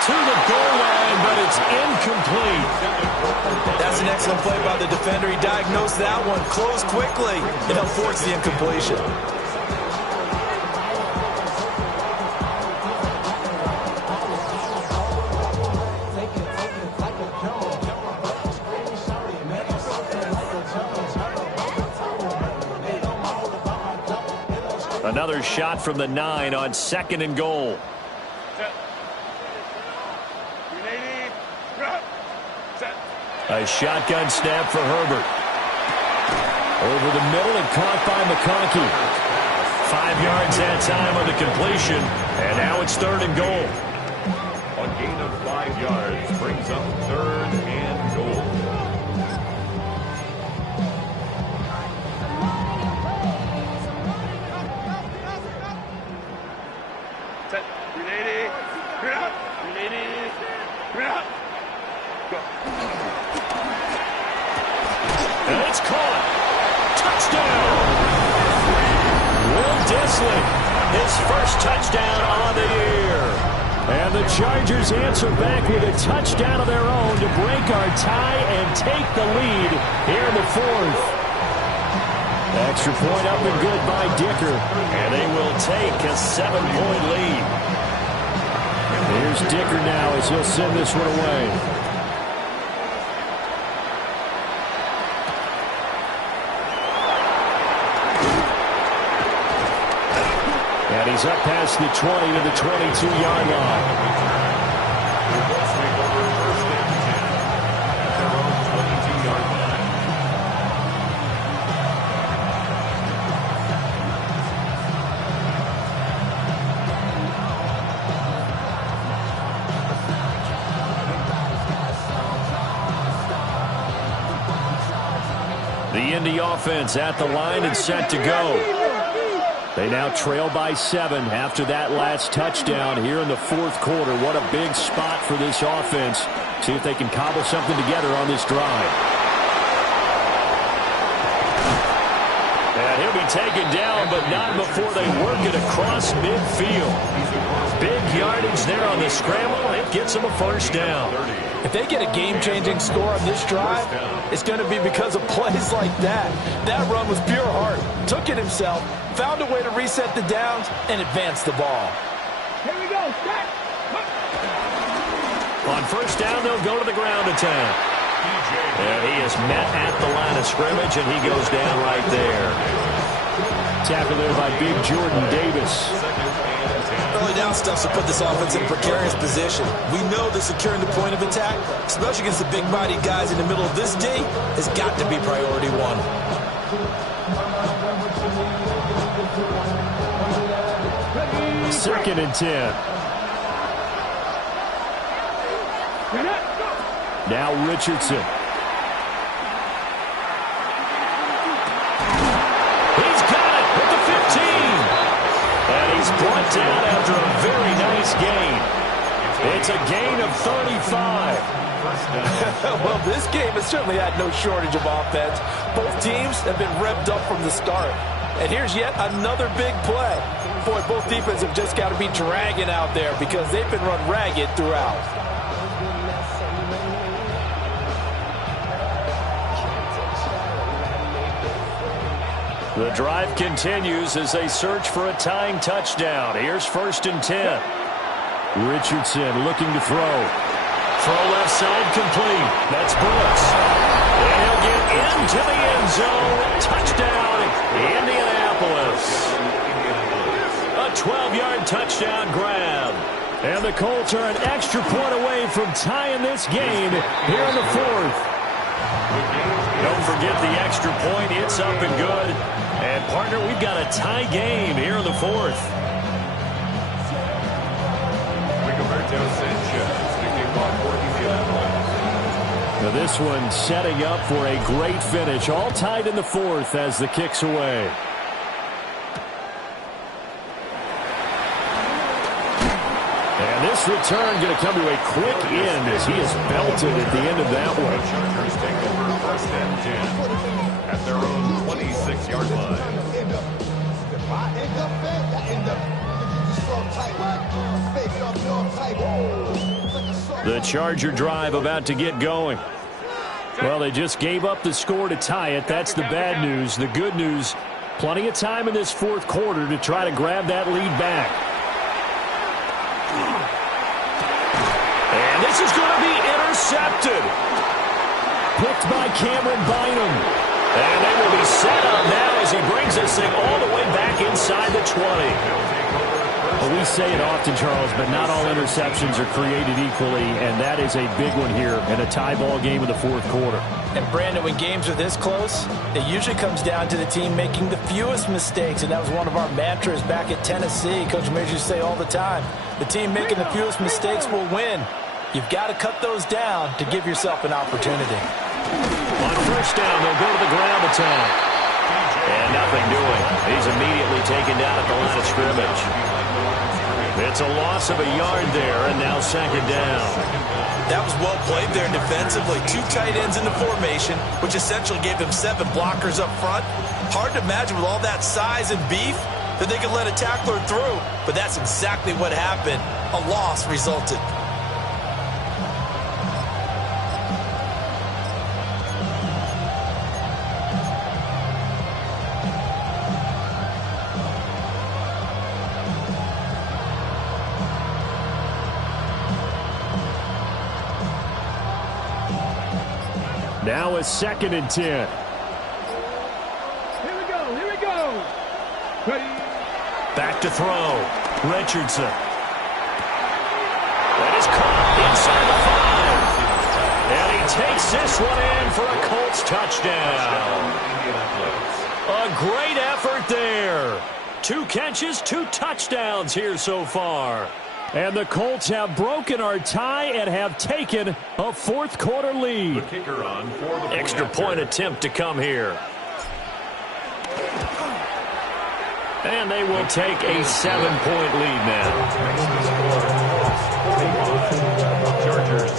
To the goal line, but it's incomplete. That's an excellent play by the defender. He diagnosed that one, closed quickly, and he'll force the incompletion. Another shot from the 9 on 2nd and goal. A shotgun snap for Herbert. Over the middle and caught by McConkey. 5 yards that time on the completion. And now it's 3rd and goal. A gain of 5 yards brings up 3rd and goal. And it's caught. Touchdown. Will Dissly, his first touchdown on the year. And the Chargers answer back with a touchdown of their own to break our tie and take the lead here in the 4th. Extra point up and good by Dicker. And they will take a 7-point lead. Here's Dicker now as he'll send this one away. And he's up past the 20 to the 22-yard line. The Indy offense at the line and set to go. They now trail by 7 after that last touchdown here in the 4th quarter. What a big spot for this offense. See if they can cobble something together on this drive. And he'll be taken down, but not before they work it across midfield. Big yardage there on the scramble. It gets them a first down. If they get a game-changing score on this drive, it's going to be because of plays like that. That run was pure heart. Took it himself, found a way to reset the downs, and advance the ball. Here we go. Start. On first down, they'll go to the ground attack. And he is met at the line of scrimmage, and he goes down right there. Tackle there by big Jordan Davis. Early down stuff to put this offense in a precarious position. We know that securing the point of attack, especially against the big-bodied guys in the middle of this D, has got to be priority one. Second and 10. Now Richardson. He's got it at the 15. And he's brought down after a very nice gain. It's a gain of 35. Well, this game has certainly had no shortage of offense. Both teams have been revved up from the start. And here's yet another big play. Boy, both defenses have just got to be dragging out there because they've been run ragged throughout. The drive continues as they search for a tying touchdown. Here's first and 10. Richardson looking to throw. Throw left side complete. That's Brooks. And he'll get into the end zone. Touchdown, Indianapolis. A 12-yard touchdown grab. And the Colts are an extra point away from tying this game here in the fourth. Don't forget the extra point. It's up and good. And, partner, we've got a tie game here in the fourth. Now this one setting up for a great finish. All tied in the fourth as the kick's away. And this return going to come to a quick end as he is belted at the end of that one. Chargers take over first and 10 at their own 26-yard line. The Charger drive about to get going. Well, they just gave up the score to tie it. That's the bad news. The good news, plenty of time in this fourth quarter to try to grab that lead back. And this is going to be intercepted. Picked by Cameron Bynum. And they will be set up now as he brings this thing all the way back inside the 20. Well, we say it often, Charles, but not all interceptions are created equally, and that is a big one here in a tie ball game in the fourth quarter. And, Brandon, when games are this close, it usually comes down to the team making the fewest mistakes, and that was one of our mantras back at Tennessee. Coach Major used to say all the time, the team making the fewest mistakes will win. You've got to cut those down to give yourself an opportunity. On first down, they'll go to the ground attack. And nothing doing. He's immediately taken down at the line of scrimmage. It's a loss of a yard there, and now second down. That was well played there defensively. Two tight ends in the formation, which essentially gave them 7 blockers up front. Hard to imagine with all that size and beef that they could let a tackler through, but that's exactly what happened. A loss resulted. Now a second and 10. Here we go. Here we go. Ready. Back to throw. Richardson. That is caught inside the 5. And he takes this one in for a Colts touchdown. A great effort there. 2 catches, 2 touchdowns here so far. And the Colts have broken our tie and have taken a fourth quarter lead. The kicker on for the Extra point attempt to come here. And they will take a 7-point lead now. Chargers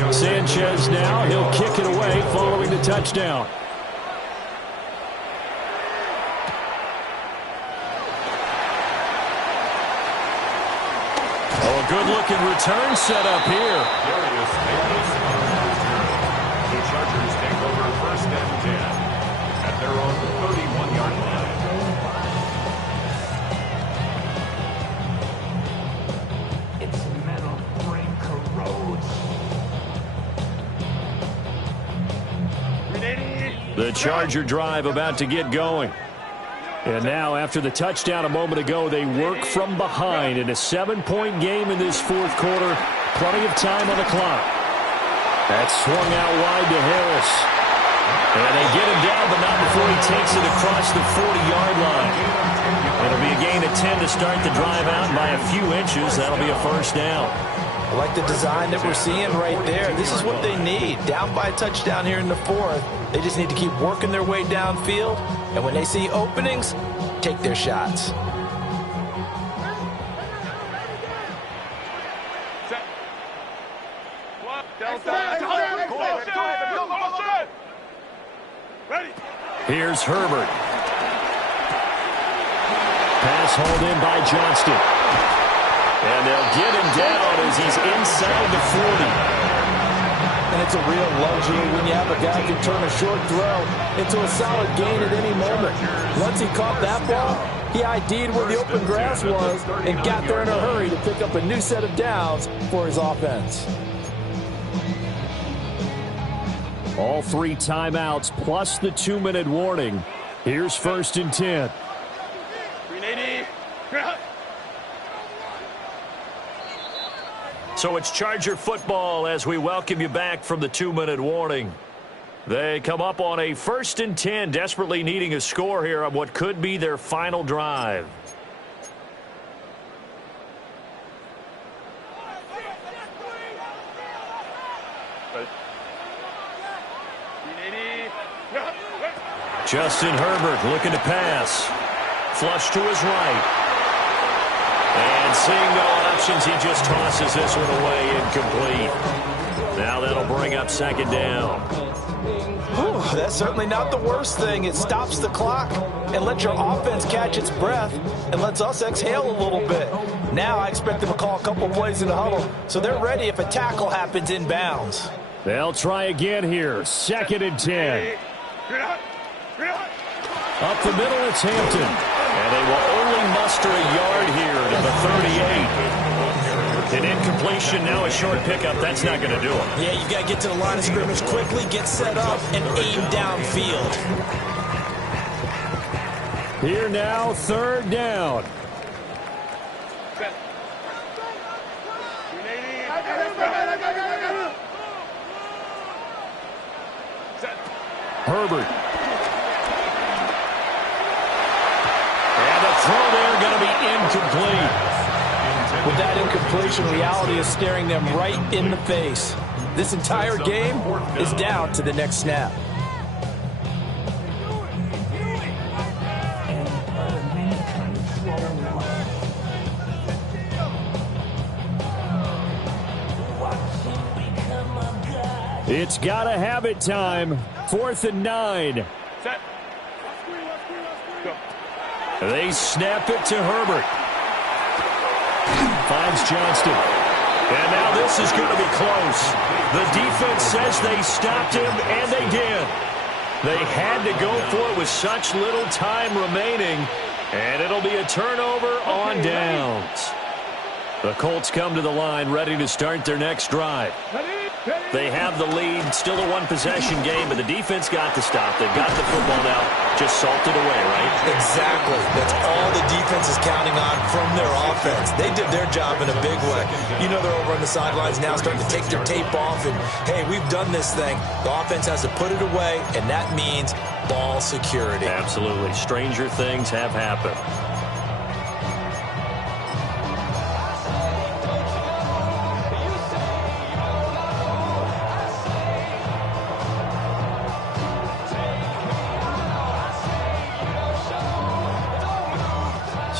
38. Sanchez now, he'll kick it away following the touchdown. Good-looking return set up here. The Chargers take over first and 10 at their own 31-yard line. The Charger drive about to get going. And now, after the touchdown a moment ago, they work from behind in a 7-point game in this fourth quarter. Plenty of time on the clock. That's swung out wide to Harris. And they get him down, but not before he takes it across the 40-yard line. It'll be a gain of 10 to start the drive out, and by a few inches, that'll be a first down. I like the design that we're seeing right there. This is what they need. Down by a touchdown here in the fourth. They just need to keep working their way downfield. And when they see openings, take their shots. Here's Herbert. Pass hauled in by Johnston. And they'll get him down as he's inside the 40. And it's a real luxury when you have a guy who can turn a short throw into a solid gain at any moment. Once he caught that ball, he ID'd where the open grass was and got there in a hurry to pick up a new set of downs for his offense. All 3 timeouts plus the 2-minute warning. Here's 1st and 10. So it's Charger football as we welcome you back from the 2-minute warning. They come up on a 1st and 10, desperately needing a score here on what could be their final drive. Justin Herbert looking to pass. Flush to his right. And seeing no options, he just tosses this one away, incomplete. Now that'll bring up 2nd down. Ooh, that's certainly not the worst thing. It stops the clock and lets your offense catch its breath and lets us exhale a little bit. Now I expect them to call a couple plays in the huddle, so they're ready if a tackle happens inbounds. They'll try again here. 2nd and 10. Up the middle, it's Hampton. And they will only muster a yard here to the 38. An incompletion, now a short pickup. That's not going to do it. Yeah, you've got to get to the line of scrimmage quickly, get set up, and aim downfield. Here now, 3rd down. Herbert. And the throw there going to be incomplete. With that incompletion, reality is staring them right in the face. This entire game is down to the next snap. It's gotta have it time. 4th and 9. Set. They snap it to Herbert. Finds Johnston. And now this is going to be close. The defense says they stopped him, and they did. They had to go for it with such little time remaining, and it'll be a turnover on downs. The Colts come to the line ready to start their next drive. They have the lead, still a one-possession game, but the defense got to stop. They've got the football now, just salted away, right? Exactly. That's all the defense is counting on from their offense. They did their job in a big way. You know they're over on the sidelines now starting to take their tape off, and, hey, we've done this thing. The offense has to put it away, and that means ball security. Absolutely. Stranger things have happened.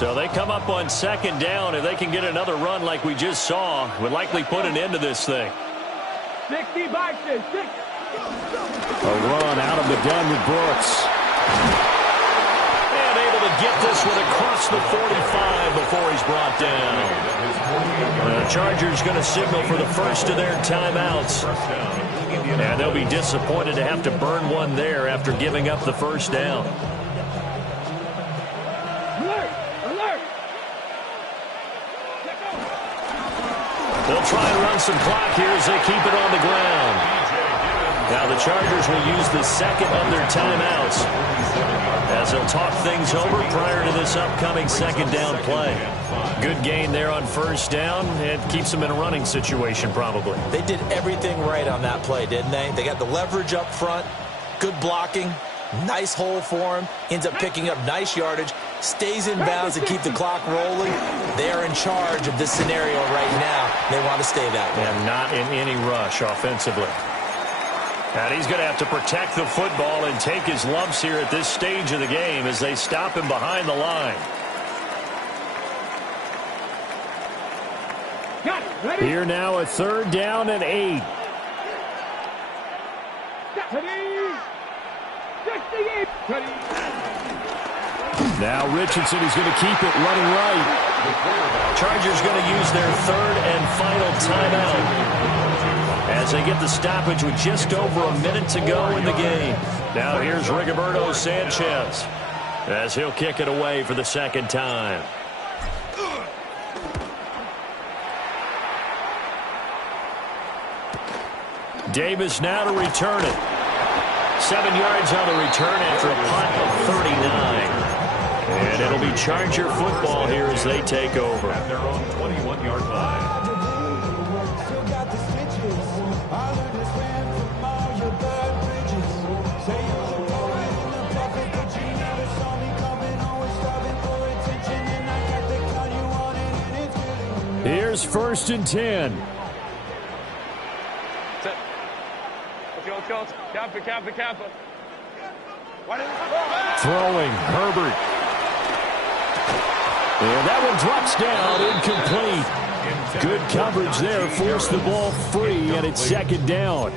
So they come up on 2nd down. If they can get another run like we just saw, would likely put an end to this thing. 60 boxes. A run out of the gun with Brooks. And able to get this one across the 45 before he's brought down. The Chargers going to signal for the first of their timeouts. And they'll be disappointed to have to burn one there after giving up the first down. They'll try and run some clock here as they keep it on the ground. Now the Chargers will use the second of their timeouts as they'll talk things over prior to this upcoming second down play. Good gain there on first down. It keeps them in a running situation probably. They did everything right on that play, didn't they? They got the leverage up front, good blocking, nice hole for him, ends up picking up nice yardage, stays in bounds to keep the clock rolling. They are in charge of this scenario right now. They want to stay that way. And not in any rush offensively. And he's going to have to protect the football and take his lumps here at this stage of the game as they stop him behind the line. Here now a third down and 8. Now Richardson is going to keep it running right. Chargers going to use their third and final timeout as they get the stoppage with just over a minute to go in the game. Now here's Rigoberto Sanchez as he'll kick it away for the second time. Davis now to return it. 7 yards on the return after a punt of 39. And it'll be Charger football here as they take over. At their own 21-yard line. Here's first and 10. Let's go. Kappa. Throwing, Herbert. And that one drops down, incomplete. Good coverage there, forced the ball free, and it's second down.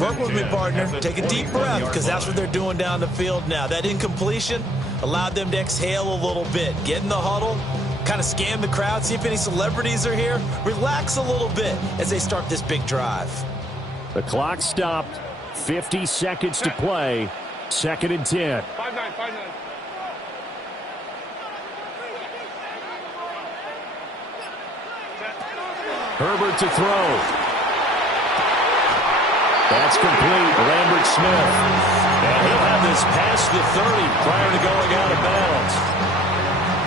Work with me, partner. Take a deep breath, because that's what they're doing down the field now. That incompletion allowed them to exhale a little bit. Get in the huddle, kind of scan the crowd, see if any celebrities are here. Relax a little bit as they start this big drive. The clock stopped. 50 seconds to play. Second and 10. 5-9. Herbert to throw. That's complete. Lambert Smith. And he'll have this past the 30 prior to going out of bounds.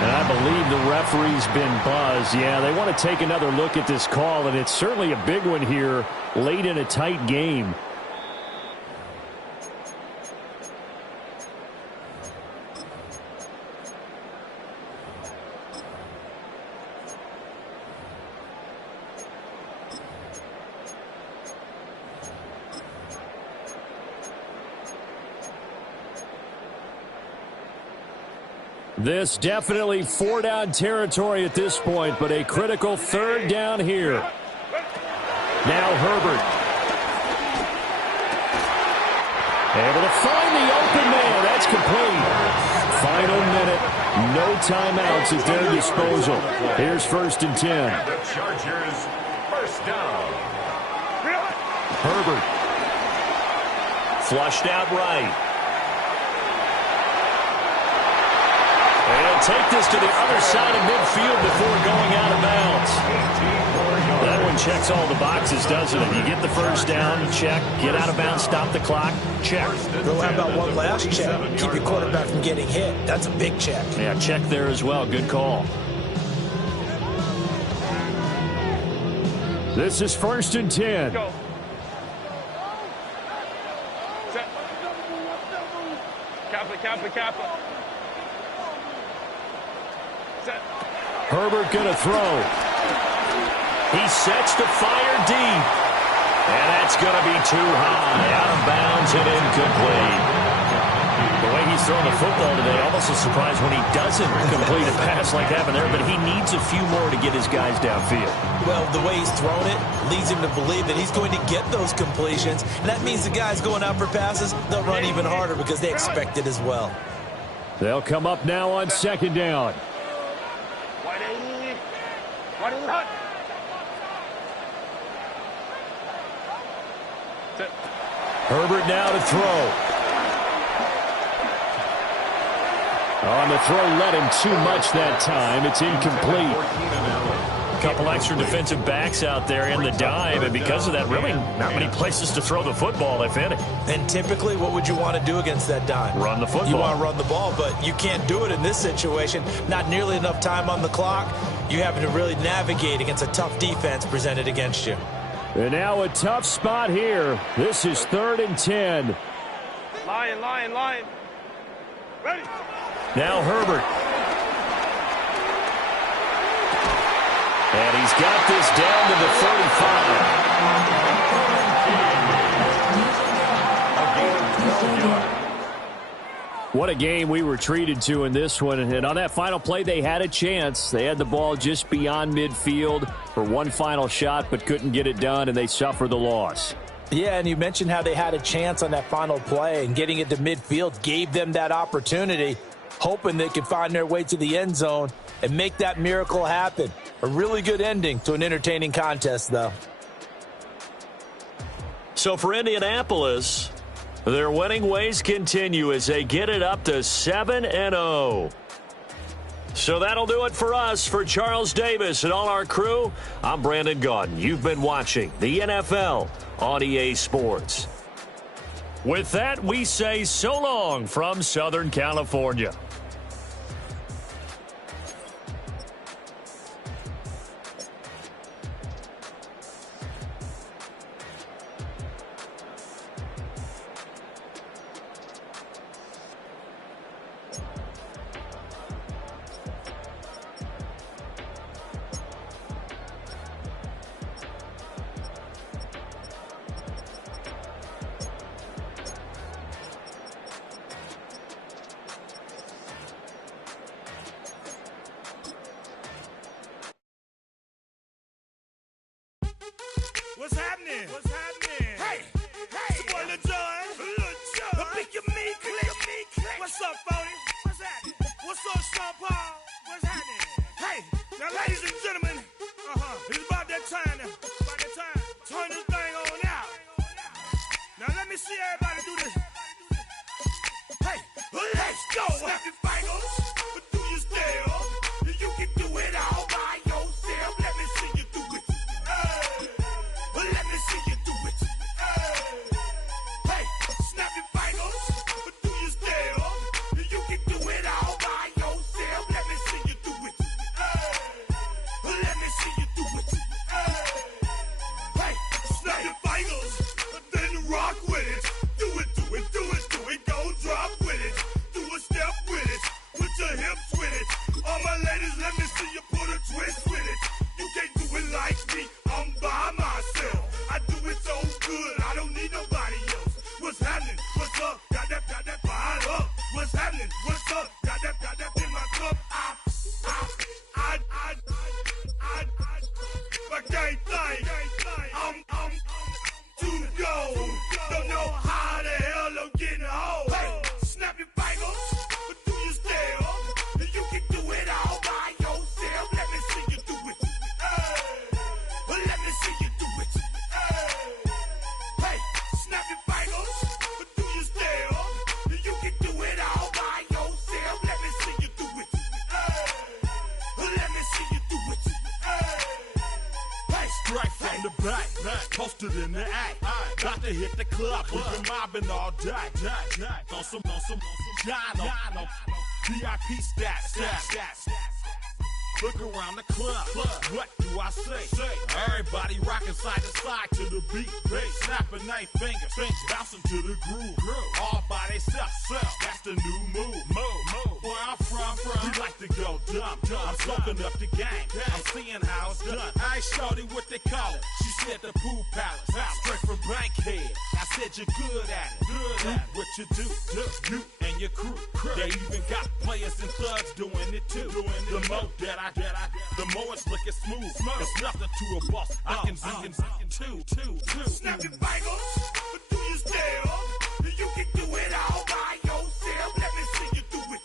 And I believe the referee's been buzzed. Yeah, they want to take another look at this call, and it's certainly a big one here late in a tight game. This definitely four-down territory at this point, but a critical third down here. Now Herbert. Able to find the open man. That's complete. Final minute. No timeouts at their disposal. Here's first and 10. The Chargers first down. Herbert. Flushed out right. And take this to the other side of midfield before going out of bounds. That one checks all the boxes, doesn't it? You get the first down, check. Get out of bounds, stop the clock, check. Well, how about one last check? Keep your quarterback from getting hit. That's a big check. Yeah, check there as well. Good call. This is first and 10. Go. Kappa. Herbert going to throw. He sets to fire deep. And that's going to be too high. Out of bounds and incomplete. The way he's throwing the football today, almost a surprise when he doesn't complete a pass like happened there, but he needs a few more to get his guys downfield. Well, the way he's thrown it leads him to believe that he's going to get those completions, and that means the guys going out for passes, they'll run even harder because they expect it as well. They'll come up now on second down. Herbert now to throw. On the throw, led him too much that time. It's incomplete. A couple extra defensive backs out there in the dime, and because of that, really not many places to throw the football, if any. And typically, what would you want to do against that dime? Run the football. You want to run the ball, but you can't do it in this situation. Not nearly enough time on the clock. You having to really navigate against a tough defense presented against you. And now a tough spot here. This is 3rd and 10. Lion. Ready. Now Herbert. And he's got this down to the 35. What a game we were treated to in this one. And on that final play, they had a chance. They had the ball just beyond midfield for one final shot, but couldn't get it done, and they suffered the loss. Yeah, and you mentioned how they had a chance on that final play, and getting it to midfield gave them that opportunity, hoping they could find their way to the end zone and make that miracle happen. A really good ending to an entertaining contest, though. So for Indianapolis, their winning ways continue as they get it up to 7-0. So that'll do it for us. For Charles Davis and all our crew, I'm Brandon Gaudin. You've been watching the NFL on EA Sports. With that, we say so long from Southern California. What's happening? Hey, it's your boy Lil Jon. The Pick Your Me Click. What's up, Phony? What's happening? What's up, Sean Paul? What's happening? Hey, now ladies and gentlemen, it's about that time now. Turn this thing on out. Now let me see everybody do this. Hey, let's go. Snap your fingers, but do you still? You can do it all by yourself. Let me see you do it. Let me see you do it. Hey, snap your fingers, but do you still? You can do it all by yourself. Let me see you do it. Let me see you do it. Hey, snap your fingers, then rock with it. Do it. Go drop with it. Do a step with it. Put your hips with it. All my ladies, let me see you put a twist with it. You can't do it like me. I'm by myself. I do it so good, I don't need nobody else. What's happening? What's up? Got that fired up. What's happening? What's up? Got that in my cup. I can't think. I'm too go. Don't know how the hell I'm getting home. Hey, snap your fingers, but do you still? You can do it all by yourself. Let me see you do it. Let me see you do it. Hey, snap your fingers, but do you still? You can do it all by yourself. Let me see you do it. Let me see you do it. Hey, straight from the back, posted in the act. Got to hit the club, we've been mobbing all day. On some Jono, VIP stats. Look around the club. What do I say? Everybody rocking side to side to the beat. Snapping their fingers, bouncing to the groove. All by themselves. That's the new move. Where I'm from, we like to go dumb. I'm soaking up the game. I'm seeing how it's done. I ain't shorty what they call it. She said the pool palace. Straight from Bankhead. I said you're good at it. What you do. You and your crew. They even got players and thugs doing it too. The more that the more it's looking smooth. It's nothing to a boss. I can see two. Snap your fingers, but do you still? You can do it all by yourself. Let me see you do it.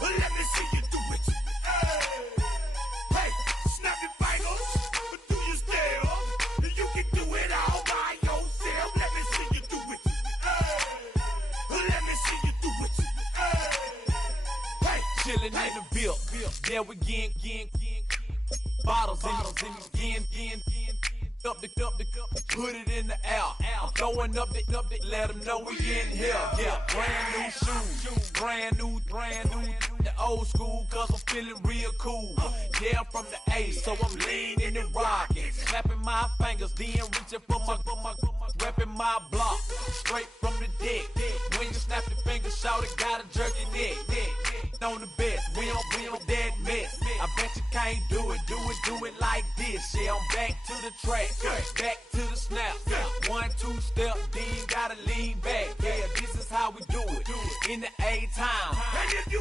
Let me see you do it. Hey, snap your fingers, but do you still? You can do it all by yourself. Let me see you do it. Let me see you do it. Hey, chillin' in the bill. There we again. bottles in again. Up the cup, put it in the air. I'm throwing up the, let them know we in here. Yeah, brand new shoes, brand new, the old school, cause I'm feeling real cool. Yeah, I'm from the A, so I'm leaning and rocking, snapping my fingers, then reaching for my, repping my block, straight from the deck. When you snap your fingers, shout it, gotta jerk your neck. On the best, we don't that mess. I bet you can't do it like this. Yeah, I'm back to the track, back to the snap. 1, 2 step, then gotta lean back. Yeah, this is how we do it in the A-time. And if you